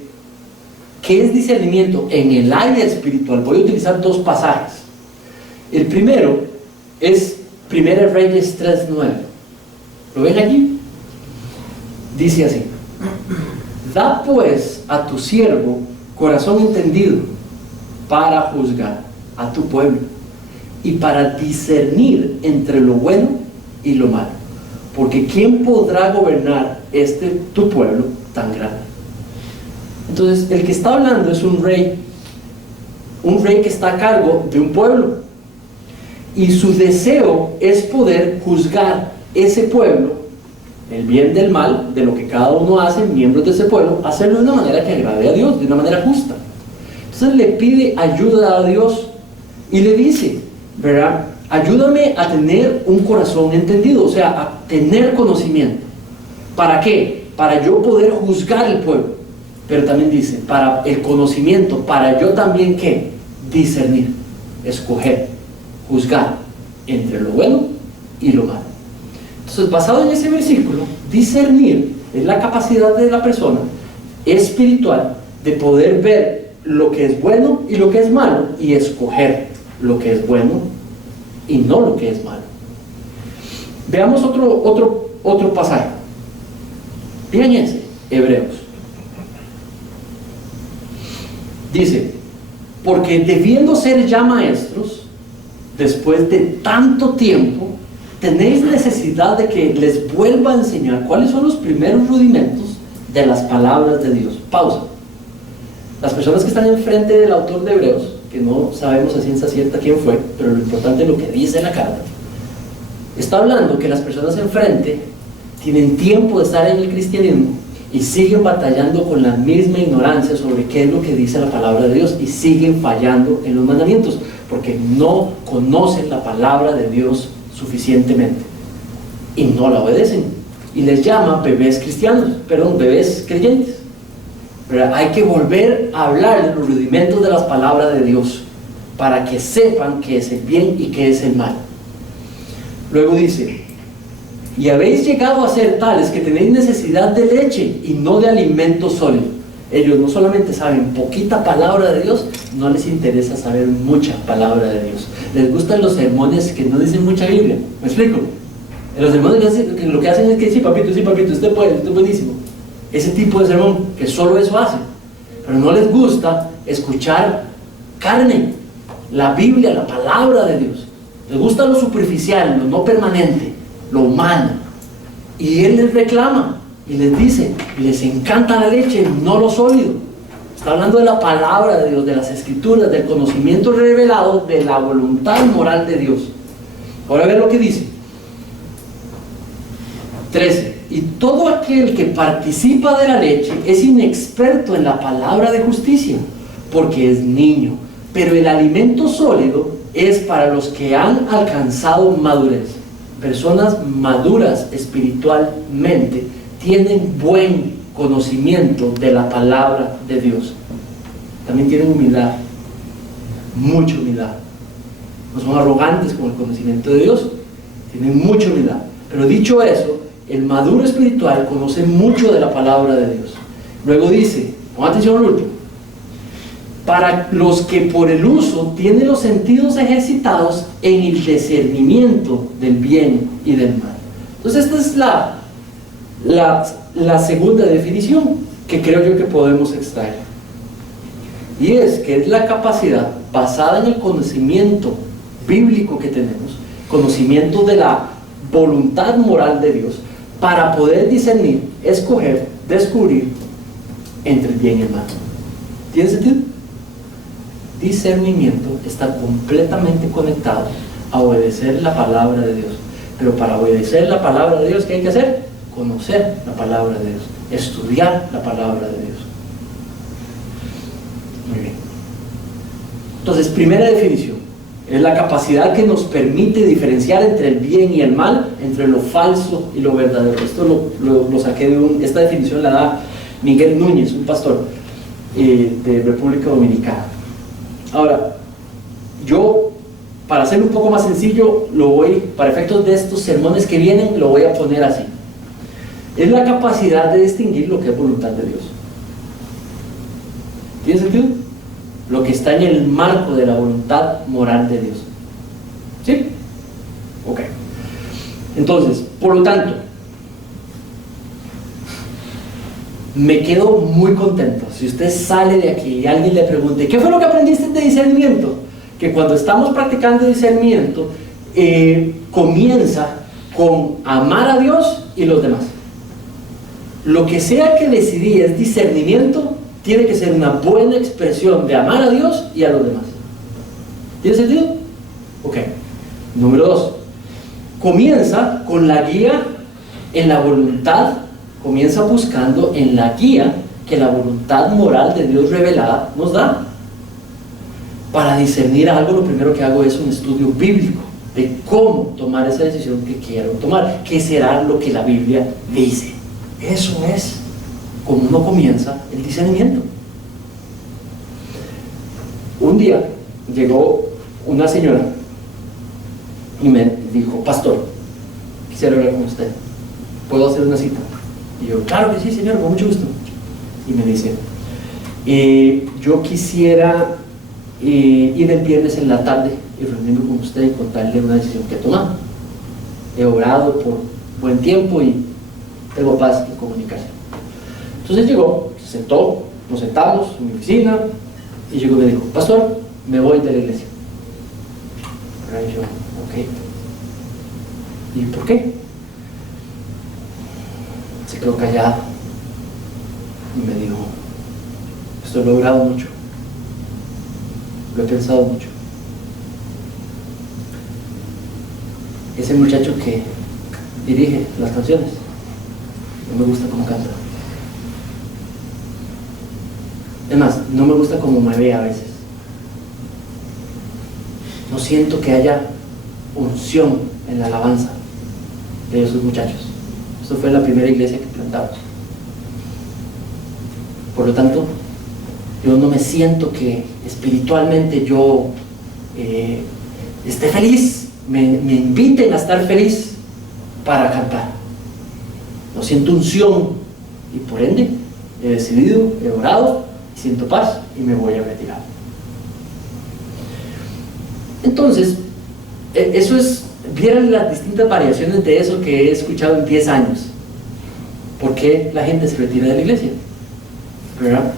qué es discernimiento en el área espiritual, voy a utilizar dos pasajes. El primero es 1 Reyes 3:9. ¿Lo ven allí? Dice así: da pues a tu siervo corazón entendido para juzgar a tu pueblo y para discernir entre lo bueno y lo malo, porque ¿quién podrá gobernar tu pueblo tan grande? Entonces, el que está hablando es un rey que está a cargo de un pueblo, y su deseo es poder juzgar ese pueblo, el bien del mal, de lo que cada uno hace, miembros de ese pueblo, hacerlo de una manera que agrade a Dios, de una manera justa. Entonces le pide ayuda a Dios y le dice, ¿verdad? Ayúdame a tener un corazón entendido, o sea, a tener conocimiento. ¿Para qué? Para yo poder juzgar el pueblo. Pero también dice, para el conocimiento, para yo también, ¿qué? Discernir, escoger, juzgar entre lo bueno y lo malo. Entonces, basado en ese versículo, discernir es la capacidad de la persona espiritual de poder ver lo que es bueno y lo que es malo, y escoger lo que es bueno y no lo que es malo. Veamos otro pasaje. Fíjense, Hebreos. Dice: porque debiendo ser ya maestros, después de tanto tiempo, tenéis necesidad de que les vuelva a enseñar cuáles son los primeros rudimentos de las palabras de Dios. Pausa. Las personas que están enfrente del autor de Hebreos, que no sabemos a ciencia cierta quién fue, pero lo importante es lo que dice la carta, está hablando que las personas enfrente tienen tiempo de estar en el cristianismo y siguen batallando con la misma ignorancia sobre qué es lo que dice la palabra de Dios, y siguen fallando en los mandamientos porque no conocen la palabra de Dios suficientemente y no la obedecen, y les llama bebés creyentes. Pero hay que volver a hablar de los rudimentos de las palabras de Dios para que sepan qué es el bien y qué es el mal. Luego dice: y habéis llegado a ser tales que tenéis necesidad de leche y no de alimento sólido. Ellos no solamente saben poquita palabra de Dios, no les interesa saber mucha palabra de Dios. Les gustan los sermones que no dicen mucha Biblia. ¿Me explico? En los sermones que lo que hacen es que sí, papito, usted puede, usted es buenísimo. Ese tipo de sermón, que solo eso hace. Pero no les gusta escuchar carne, la Biblia, la palabra de Dios. Les gusta lo superficial, lo no permanente, lo humano. Y Él les reclama y les dice, les encanta la leche, no lo sólido. Está hablando de la palabra de Dios, de las escrituras, del conocimiento revelado de la voluntad moral de Dios. Ahora ve lo que dice. 13. Y todo aquel que participa de la leche es inexperto en la palabra de justicia, porque es niño. Pero el alimento sólido es para los que han alcanzado madurez. Personas maduras espiritualmente tienen buen conocimiento de la palabra de Dios. También tienen humildad, mucha humildad. No son arrogantes con el conocimiento de Dios, tienen mucha humildad. Pero dicho eso, el maduro espiritual conoce mucho de la palabra de Dios. Luego dice, pon atención al último: para los que por el uso tienen los sentidos ejercitados en el discernimiento del bien y del mal. Entonces esta es la segunda definición que creo yo que podemos extraer, y es que es la capacidad basada en el conocimiento bíblico que tenemos, conocimiento de la voluntad moral de Dios, para poder discernir, escoger, descubrir entre el bien y el mal. ¿Tiene sentido? Discernimiento está completamente conectado a obedecer la palabra de Dios. Pero para obedecer la palabra de Dios, ¿qué hay que hacer? Conocer la palabra de Dios, estudiar la palabra de Dios. Muy bien. Entonces, primera definición es la capacidad que nos permite diferenciar entre el bien y el mal, entre lo falso y lo verdadero. Esto lo saqué de esta definición la da Miguel Núñez, un pastor de República Dominicana. Ahora, yo, para hacerlo un poco más sencillo, para efectos de estos sermones que vienen, lo voy a poner así. Es la capacidad de distinguir lo que es voluntad de Dios. ¿Tiene sentido? Lo que está en el marco de la voluntad moral de Dios. ¿Sí? Ok. Entonces, por lo tanto, me quedo muy contento si usted sale de aquí y alguien le pregunte, ¿qué fue lo que aprendiste de discernimiento? Que cuando estamos practicando discernimiento, comienza con amar a Dios y los demás. Lo que sea que decidí es discernimiento, tiene que ser una buena expresión de amar a Dios y a los demás. ¿Tiene sentido? Ok. Número 2. Comienza con la guía en la voluntad, comienza buscando en la guía que la voluntad moral de Dios revelada nos da. Para discernir algo, lo primero que hago es un estudio bíblico de cómo tomar esa decisión que quiero tomar, qué será lo que la Biblia dice. Eso es como uno comienza el discernimiento. Un día llegó una señora y me dijo, pastor, quisiera hablar con usted, ¿puedo hacer una cita? Y yo, claro que sí, señor, con mucho gusto. Y me dice, yo quisiera ir el viernes en la tarde y reunirme con usted y contarle una decisión que he tomado. He orado por buen tiempo y tengo paz y comunicación. Entonces llegó, se sentó, nos sentamos en mi oficina y llegó y me dijo, pastor, me voy de la iglesia. Y yo, ok. ¿Y por qué? Se quedó callado y me dijo, esto lo he logrado mucho, lo he pensado mucho. Ese muchacho que dirige las canciones, no me gusta cómo canta. Es más, no me gusta cómo me ve a veces. No siento que haya unción en la alabanza de esos muchachos. Esto fue la primera iglesia que plantamos. Por lo tanto, yo no me siento que espiritualmente yo esté feliz, me inviten a estar feliz para cantar. No siento unción y por ende he decidido, he orado, siento paz y me voy a retirar. Entonces, eso es, vieran las distintas variaciones de eso que he escuchado en 10 años. ¿Por qué la gente se retira de la iglesia? ¿Verdad?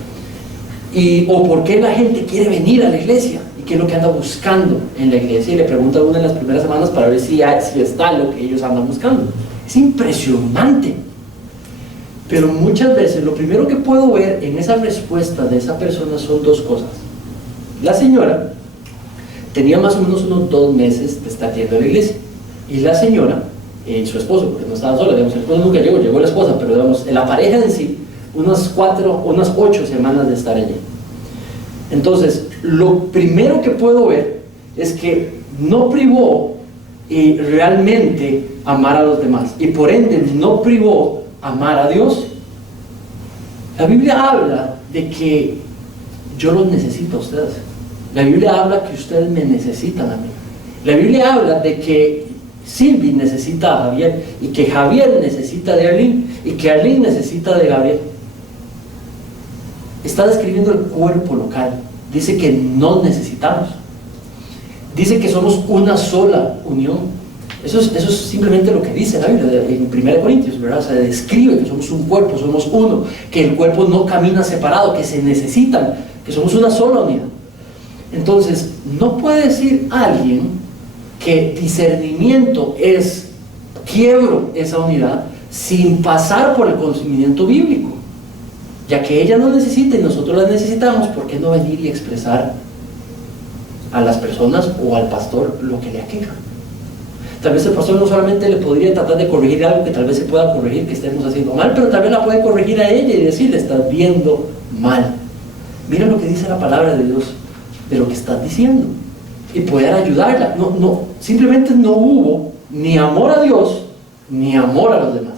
O por qué la gente quiere venir a la iglesia y qué es lo que anda buscando en la iglesia, y le pregunta a uno en las primeras semanas para ver si está lo que ellos andan buscando. Es impresionante. Pero muchas veces lo primero que puedo ver en esa respuesta de esa persona son dos cosas. La señora tenía más o menos unos 2 meses de estar yendo a la iglesia, y la señora y su esposo, porque no estaba sola, digamos, el esposo nunca llegó la esposa, pero digamos, la pareja en sí, unas 8 semanas de estar allí. Entonces, lo primero que puedo ver es que no privó realmente amar a los demás, y por ende no privó amar a Dios. La Biblia habla de que yo los necesito a ustedes. La Biblia habla que ustedes me necesitan a mí. La Biblia habla de que Silvi necesita a Javier, y que Javier necesita de Arlene, y que Arlene necesita de Gabriel. Está describiendo el cuerpo local. Dice que no necesitamos. Dice que somos una sola unión. Eso es simplemente lo que dice la Biblia en 1 Corintios, ¿verdad? Se describe que somos un cuerpo, somos uno, que el cuerpo no camina separado, que se necesitan, que somos una sola unidad. Entonces, no puede decir alguien que discernimiento es quiebro esa unidad sin pasar por el conocimiento bíblico. Ya que ella no necesita y nosotros la necesitamos, ¿por qué no venir y expresar a las personas o al pastor lo que le aqueja? Tal vez el pastor no solamente le podría tratar de corregir algo que tal vez se pueda corregir, que estemos haciendo mal, pero también la puede corregir a ella y decirle, estás viendo mal. Mira lo que dice la palabra de Dios de lo que estás diciendo, y poder ayudarla. Simplemente no hubo ni amor a Dios ni amor a los demás.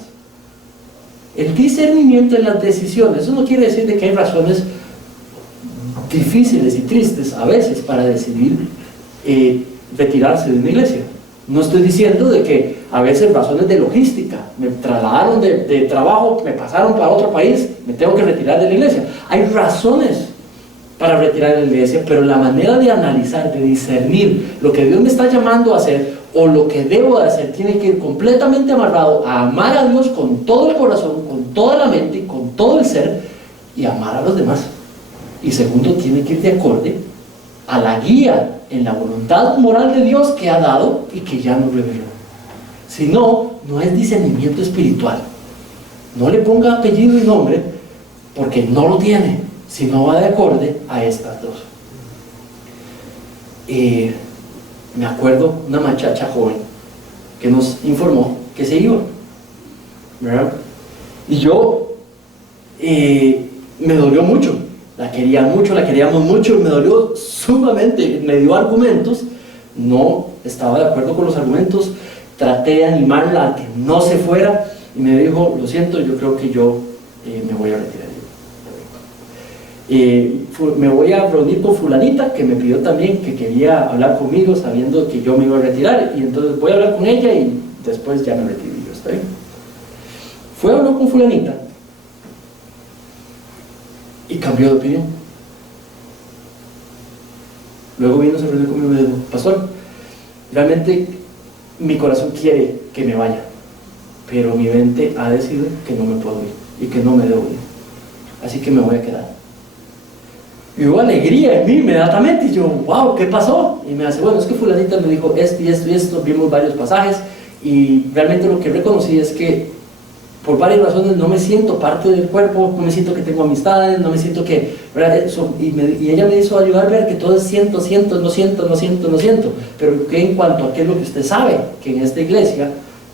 El discernimiento en las decisiones, eso no quiere decir de que hay razones difíciles y tristes a veces para decidir retirarse de una iglesia. No estoy diciendo de que a veces razones de logística, me trasladaron de trabajo, me pasaron para otro país, me tengo que retirar de la iglesia. Hay razones para retirar de la iglesia, pero la manera de analizar, de discernir lo que Dios me está llamando a hacer, o lo que debo de hacer tiene que ir completamente amarrado a amar a Dios con todo el corazón, con toda la mente y con todo el ser, y amar a los demás. Y segundo, tiene que ir de acorde a la guía en la voluntad moral de Dios que ha dado y que ya nos reveló. Si no, no es discernimiento espiritual. No le ponga apellido y nombre, porque no lo tiene, si no va de acorde a estas dos. Me acuerdo una muchacha joven que nos informó que se iba, ¿verdad? Y yo me dolió mucho, la quería mucho, la queríamos mucho, me dolió sumamente, me dio argumentos, no estaba de acuerdo con los argumentos, traté de animarla a que no se fuera y me dijo, lo siento, yo creo que yo me voy a retirar. Me voy a reunir con fulanita que me pidió también que quería hablar conmigo sabiendo que yo me iba a retirar, y entonces voy a hablar con ella y después ya me retiro yo, ¿está bien? Fue a hablar con fulanita y cambió de opinión. Luego vino, se reunió conmigo y me dijo, pastor, realmente mi corazón quiere que me vaya, pero mi mente ha decidido que no me puedo ir y que no me debo ir, así que me voy a quedar. Y hubo alegría en mí inmediatamente, y yo, wow, ¿qué pasó? Y me dice, bueno, es que fulanita me dijo esto y esto y esto, vimos varios pasajes, y realmente lo que reconocí es que por varias razones no me siento parte del cuerpo, no me siento que tengo amistades, no me siento que, ¿verdad? Y ella me hizo ayudar a ver que todo es siento, no siento, pero que en cuanto a qué es lo que usted sabe, que en esta iglesia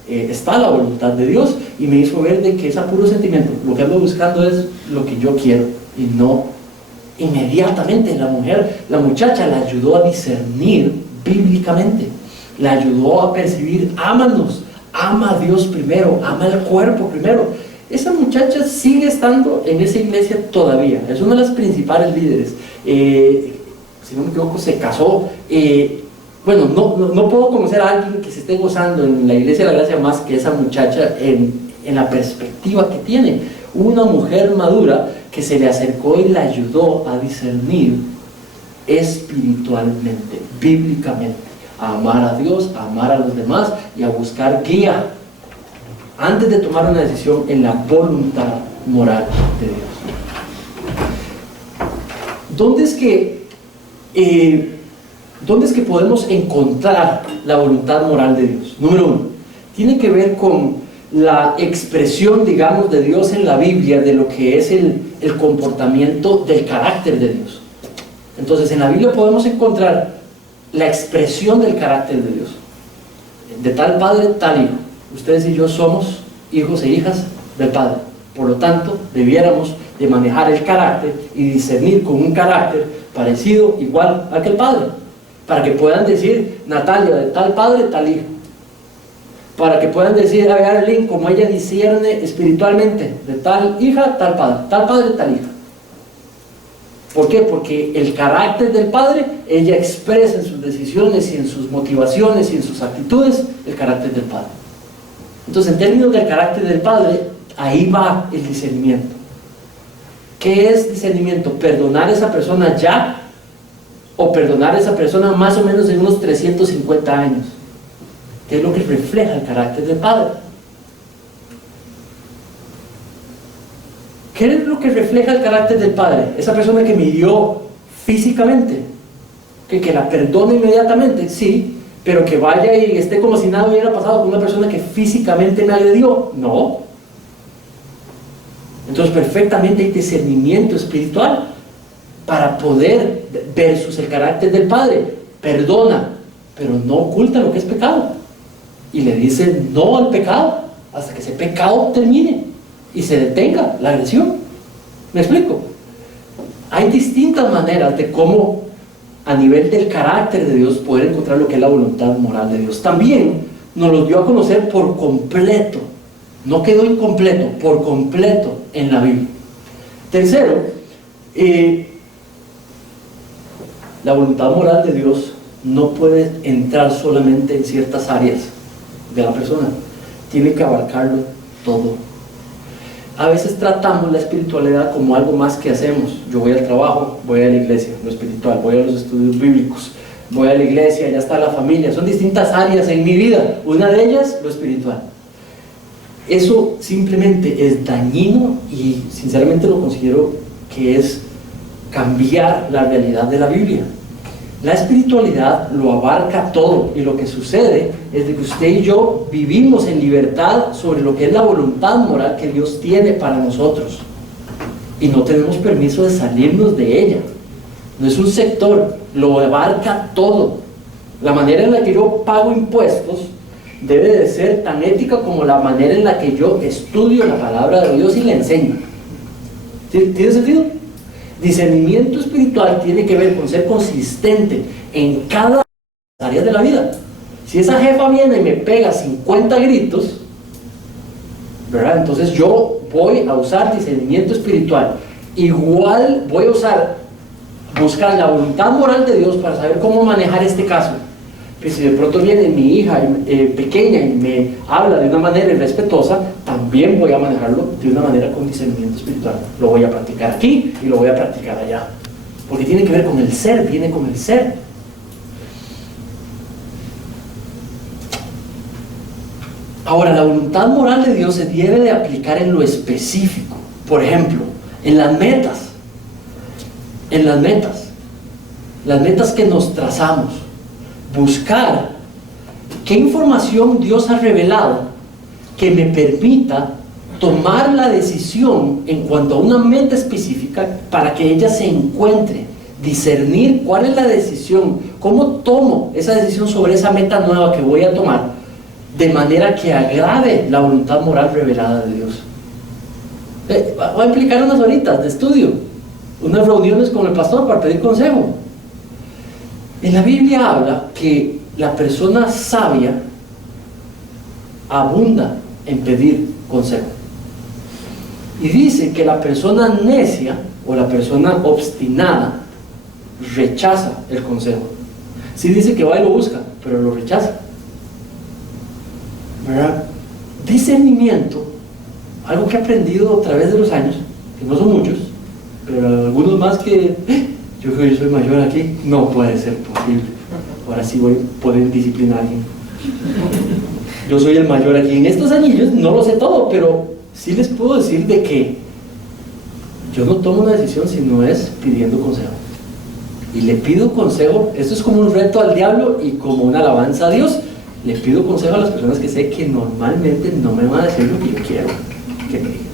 está la voluntad de Dios, y me hizo ver de que es a puro sentimiento, lo que ando buscando es lo que yo quiero, y no. Inmediatamente la muchacha la ayudó a discernir bíblicamente, la ayudó a percibir, ámanos, ama a Dios primero, ama el cuerpo primero. Esa muchacha sigue estando en esa iglesia todavía, es una de las principales líderes. Si no me equivoco, se casó. Bueno, no puedo conocer a alguien que se esté gozando en la iglesia de la gracia más que esa muchacha en la perspectiva que tiene. Una mujer madura que se le acercó y la ayudó a discernir espiritualmente, bíblicamente, a amar a Dios, a amar a los demás y a buscar guía antes de tomar una decisión en la voluntad moral de Dios. ¿Dónde es que podemos encontrar la voluntad moral de Dios? Número uno, tiene que ver con la expresión, digamos, de Dios en la Biblia, de lo que es el comportamiento del carácter de Dios. Entonces, en la Biblia podemos encontrar la expresión del carácter de Dios. De tal padre, tal hijo. Ustedes y yo somos hijos e hijas del Padre. Por lo tanto, debiéramos de manejar el carácter y discernir con un carácter parecido, igual al que el Padre, para que puedan decir, Natalia, de tal padre, tal hijo. Para que puedan decir a Arlene, como ella discierne espiritualmente, de tal hija, tal padre, tal hija. ¿Por qué? Porque el carácter del padre, ella expresa en sus decisiones y en sus motivaciones y en sus actitudes el carácter del padre. Entonces, en términos del carácter del padre, ahí va el discernimiento. ¿Qué es discernimiento? Perdonar a esa persona ya, o perdonar a esa persona más o menos en unos 350 años. ¿Qué es lo que refleja el carácter del Padre? ¿Qué es lo que refleja el carácter del Padre? Esa persona que me hirió físicamente, que la perdone inmediatamente, sí, pero que vaya y esté como si nada hubiera pasado con una persona que físicamente me agredió, no. Entonces perfectamente hay discernimiento espiritual para poder versus el carácter del Padre. Perdona, pero no oculta lo que es pecado. Y le dice no al pecado hasta que ese pecado termine y se detenga la agresión. ¿Me explico? Hay distintas maneras de cómo a nivel del carácter de Dios poder encontrar lo que es la voluntad moral de Dios. También nos lo dio a conocer por completo, no quedó incompleto, por completo en la Biblia. Tercero, la voluntad moral de Dios no puede entrar solamente en ciertas áreas de la persona, tiene que abarcarlo todo. A veces tratamos la espiritualidad como algo más que hacemos. Yo voy al trabajo, voy a la iglesia, lo espiritual, voy a los estudios bíblicos, voy a la iglesia, ya está la familia, son distintas áreas en mi vida, una de ellas lo espiritual. Eso simplemente es dañino y sinceramente lo considero que es cambiar la realidad de la Biblia. La espiritualidad lo abarca todo, y lo que sucede es de que usted y yo vivimos en libertad sobre lo que es la voluntad moral que Dios tiene para nosotros, y no tenemos permiso de salirnos de ella. No es un sector, lo abarca todo. La manera en la que yo pago impuestos debe de ser tan ética como la manera en la que yo estudio la palabra de Dios y la enseño. ¿Tiene sentido? Discernimiento espiritual tiene que ver con ser consistente en cada área de la vida. Si esa jefa viene y me pega 50 gritos, ¿verdad? Entonces yo voy a usar discernimiento espiritual. Igual voy a buscar la voluntad moral de Dios para saber cómo manejar este caso. Pues si de pronto viene mi hija pequeña y me habla de una manera irrespetuosa, también voy a manejarlo de una manera con discernimiento espiritual. Lo voy a practicar aquí y lo voy a practicar allá, porque tiene que ver con el ser, viene con el ser. Ahora, la voluntad moral de Dios se debe de aplicar en lo específico. Por ejemplo, en las metas que nos trazamos. Buscar qué información Dios ha revelado que me permita tomar la decisión en cuanto a una meta específica para que ella se encuentre, discernir cuál es la decisión, cómo tomo esa decisión sobre esa meta nueva que voy a tomar, de manera que agrade la voluntad moral revelada de Dios. Va a implicar unas horitas de estudio, unas reuniones con el pastor para pedir consejo. En la Biblia habla que la persona sabia abunda en pedir consejo. Y dice que la persona necia o la persona obstinada rechaza el consejo. Sí dice que va y lo busca, pero lo rechaza. ¿Verdad? Discernimiento, algo que he aprendido a través de los años, que no son muchos, pero algunos más que... Yo creo que soy mayor aquí, no puede ser posible. Ahora sí voy a poder disciplinar a alguien. Yo soy el mayor aquí. En estos anillos no lo sé todo, pero sí les puedo decir de que yo no tomo una decisión si no es pidiendo consejo. Y le pido consejo, esto es como un reto al diablo y como una alabanza a Dios. Le pido consejo a las personas que sé que normalmente no me van a decir lo que yo quiero que me digan.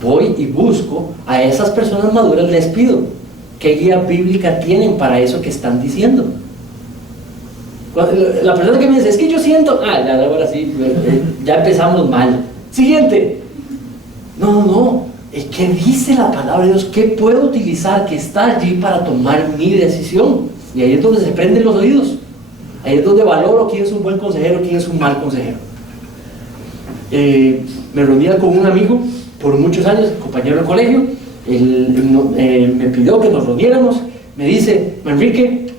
Voy y busco a esas personas maduras, les pido qué guía bíblica tienen para eso que están diciendo. La persona que me dice, es que yo siento, ya ahora sí, ya empezamos mal. Siguiente. No, ¿qué dice la palabra de Dios? ¿Qué puedo utilizar que está allí para tomar mi decisión? Y ahí es donde se prenden los oídos. Ahí es donde valoro quién es un buen consejero, quién es un mal consejero. Me reunía con un amigo por muchos años, compañero de colegio. Él me pidió que nos reuniéramos. Me dice, Manrique,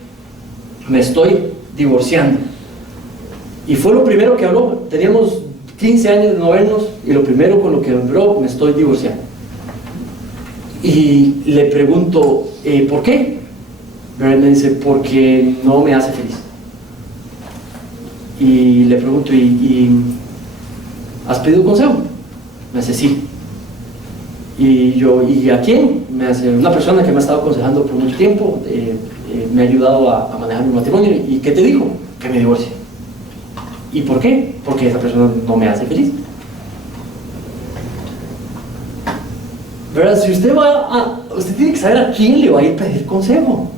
me estoy divorciando. Y fue lo primero que habló. Teníamos 15 años de no vernos y lo primero con lo que habló, me estoy divorciando. Y le pregunto, ¿por qué? Me dice, porque no me hace feliz. Y le pregunto, ¿y has pedido consejo? Me dice, sí. Y yo, ¿y a quién? Me hace, una persona que me ha estado aconsejando por mucho tiempo, me ha ayudado a manejar mi matrimonio. ¿Y qué te dijo? Que me divorcie. ¿Y por qué? Porque esa persona no me hace feliz. ¿Verdad? Si usted usted tiene que saber a quién le va a ir a pedir consejo.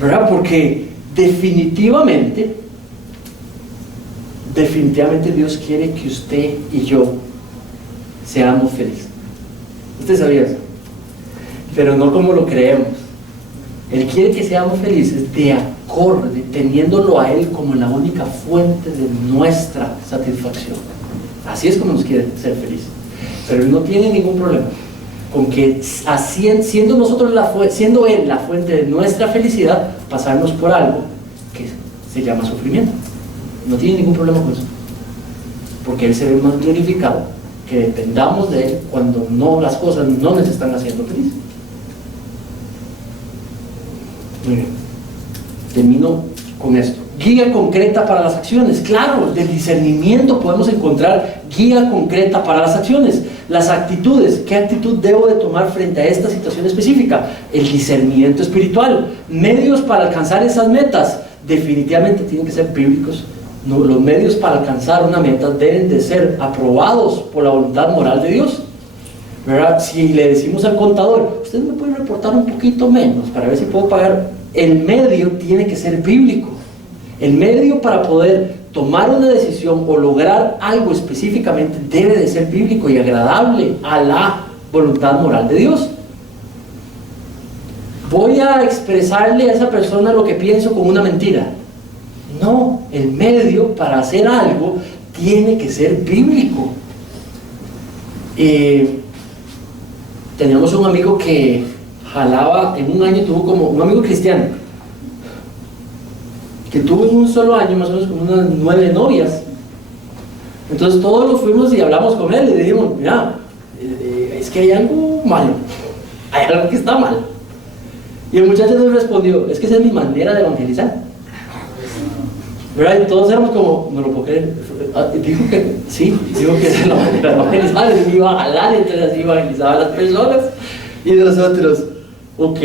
¿Verdad? Porque definitivamente Dios quiere que usted y yo seamos felices. ¿Usted sabía eso? Pero no como lo creemos. Él quiere que seamos felices de acorde, teniéndolo a Él como la única fuente de nuestra satisfacción. Así es como nos quiere ser felices. Pero Él no tiene ningún problema con que, siendo Él la fuente de nuestra felicidad, pasarnos por algo que se llama sufrimiento. No tiene ningún problema con eso, porque Él se ve más glorificado que dependamos de Él cuando las cosas no nos están haciendo felices. Muy bien. Termino con esto. Guía concreta para las acciones. Claro, del discernimiento podemos encontrar guía concreta para las acciones. Las actitudes. ¿Qué actitud debo de tomar frente a esta situación específica? El discernimiento espiritual. Medios para alcanzar esas metas. Definitivamente tienen que ser bíblicos. No, los medios para alcanzar una meta deben de ser aprobados por la voluntad moral de Dios, ¿verdad? Si le decimos al contador, usted me puede reportar un poquito menos para ver si puedo pagar, el medio tiene que ser bíblico. El medio para poder tomar una decisión o lograr algo específicamente debe de ser bíblico y agradable a la voluntad moral de Dios. Voy a expresarle a esa persona lo que pienso con una mentira. No, el medio para hacer algo tiene que ser bíblico. Teníamos un amigo que jalaba, en un año tuvo como, un amigo cristiano, que tuvo en un solo año más o menos como unas 9 novias. Entonces todos nos fuimos y hablamos con él y le dijimos, mira, es que hay algo malo, hay algo que está mal. Y el muchacho nos respondió, es que esa es mi manera de evangelizar. ¿Verdad? Y todos éramos como, no lo puedo creer. Dijo que sí, dijo que esa es la manera de evangelizar. Él iba a jalar, entonces así evangelizaba a las personas. Y nosotros, ok.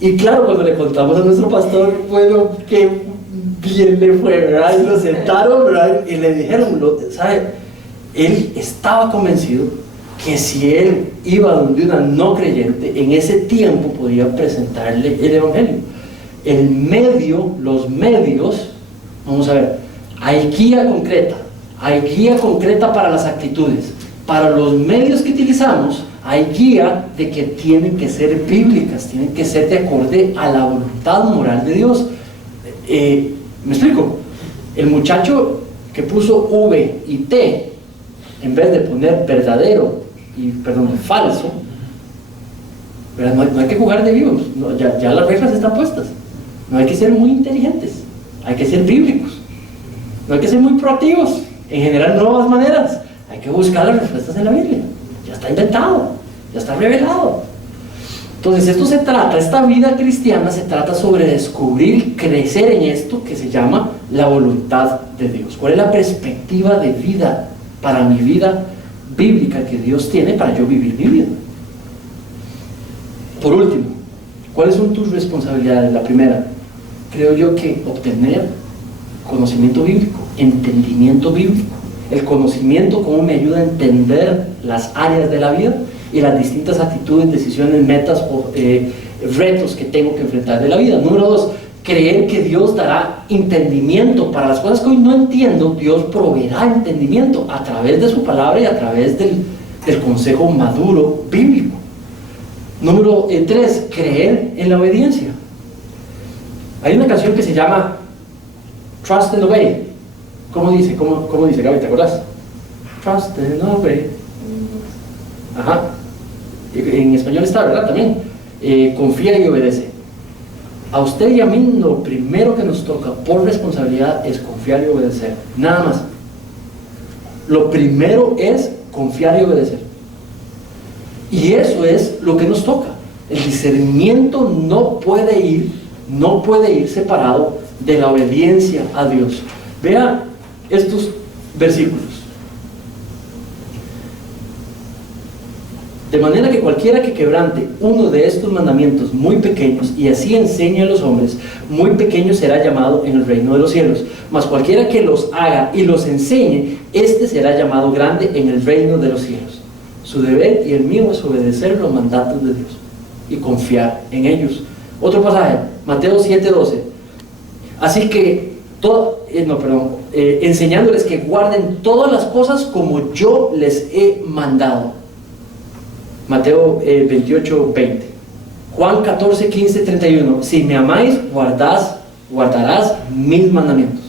Y claro, cuando le contamos a nuestro pastor, bueno, qué bien le fue, ¿verdad? Y lo sentaron, ¿verdad? Y le dijeron, ¿sabe? Él estaba convencido que si él iba donde una no creyente, en ese tiempo podía presentarle el evangelio. El medio, los medios, vamos a ver, hay guía concreta para las actitudes. Para los medios que utilizamos, hay guía de que tienen que ser bíblicas, tienen que ser de acorde a la voluntad moral de Dios. ¿Me explico? El muchacho que puso V y T, en vez de poner verdadero y, falso, ¿verdad? No hay que jugar de vivos, no, ya las reglas están puestas. No hay que ser muy inteligentes, hay que ser bíblicos. No hay que ser muy proactivos en generar nuevas maneras. Hay que buscar las respuestas en la Biblia. Ya está inventado, ya está revelado. Entonces esta vida cristiana se trata sobre descubrir, crecer en esto que se llama la voluntad de Dios. ¿Cuál es la perspectiva de vida para mi vida bíblica que Dios tiene para yo vivir mi vida? Por último, ¿cuáles son tus responsabilidades? La primera, creo yo que obtener conocimiento bíblico, entendimiento bíblico. El conocimiento, cómo me ayuda a entender las áreas de la vida y las distintas actitudes, decisiones, metas o retos que tengo que enfrentar de la vida. Número 2, creer que Dios dará entendimiento para las cosas que hoy no entiendo. Dios proveerá entendimiento a través de su palabra y a través del consejo maduro bíblico. Número 3, creer en la obediencia. Hay una canción que se llama Trust and Obey. ¿Cómo dice? ¿Cómo dice, Gaby? ¿Te acuerdas? Trust and Obey. Ajá. En español está, ¿verdad? También. Confía y obedece. A usted y a mí lo primero que nos toca por responsabilidad es confiar y obedecer. Nada más. Lo primero es confiar y obedecer. Y eso es lo que nos toca. El discernimiento no puede ir separado de la obediencia a Dios. Vea estos versículos. De manera que cualquiera que quebrante uno de estos mandamientos muy pequeños y así enseñe a los hombres, muy pequeño será llamado en el reino de los cielos. Mas cualquiera que los haga y los enseñe, este será llamado grande en el reino de los cielos. Su deber y el mío es obedecer los mandatos de Dios y confiar en ellos. Otro pasaje, Mateo 7:12. Así que, enseñándoles que guarden todas las cosas como yo les he mandado. Mateo 28:20. Juan 14:15-31. Si me amáis, guardarás mis mandamientos.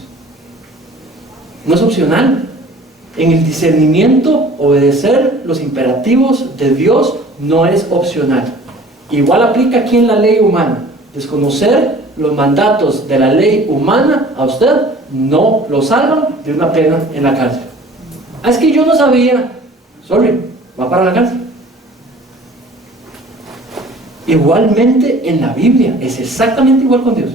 No es opcional. En el discernimiento, obedecer los imperativos de Dios no es opcional. Igual aplica aquí en la ley humana. Desconocer los mandatos de la ley humana a usted no lo salvan de una pena en la cárcel. Es que yo no sabía. Sorry, va para la cárcel. Igualmente en la Biblia, es exactamente igual con Dios.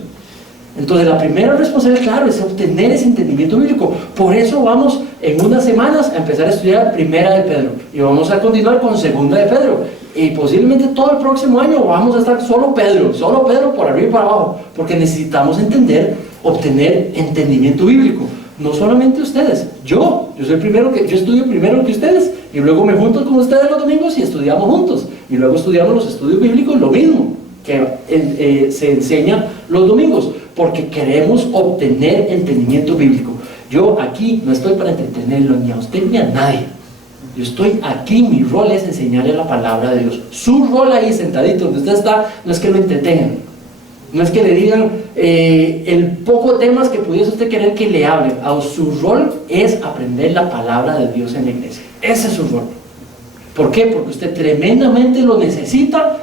Entonces la primera responsabilidad, claro, es obtener ese entendimiento bíblico. Por eso vamos en unas semanas a empezar a estudiar Primera de Pedro y vamos a continuar con Segunda de Pedro, y posiblemente todo el próximo año vamos a estar solo Pedro por arriba y para abajo, porque necesitamos obtener entendimiento bíblico. No solamente ustedes, yo soy yo estudio primero que ustedes y luego me junto con ustedes los domingos y estudiamos juntos, y luego estudiamos los estudios bíblicos, lo mismo que se enseña los domingos, porque queremos obtener entendimiento bíblico. Yo aquí no estoy para entretenerlo ni a usted ni a nadie. Yo estoy aquí, mi rol es enseñarle la palabra de Dios. Su rol ahí sentadito donde usted está, no es que lo entretengan, no es que le digan el poco temas que pudiese usted querer que le hablen. Su rol es aprender la palabra de Dios en la iglesia. Ese es su rol. ¿Por qué? Porque usted tremendamente lo necesita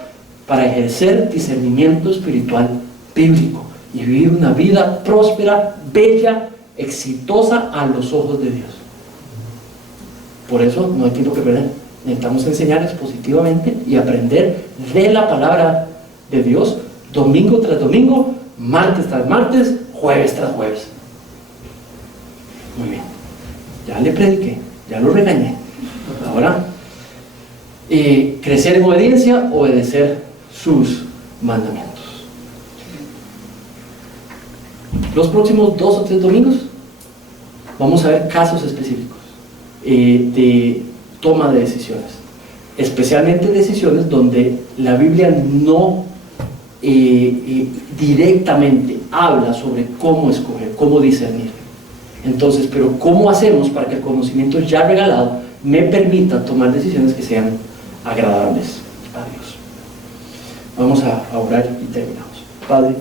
para ejercer discernimiento espiritual bíblico y vivir una vida próspera, bella, exitosa a los ojos de Dios. Por eso no hay tiempo que perder. Necesitamos enseñarles positivamente y aprender de la palabra de Dios domingo tras domingo, martes tras martes, jueves tras jueves. Muy bien, ya le prediqué, ya lo regañé. Ahora, crecer en obediencia, obedecer sus mandamientos. Los próximos 2 o 3 domingos vamos a ver casos específicos de toma de decisiones, especialmente decisiones donde la Biblia no directamente habla sobre cómo escoger, cómo discernir. Entonces, pero ¿cómo hacemos para que el conocimiento ya regalado me permita tomar decisiones que sean agradables a Dios? Vamos a orar y terminamos. Padre,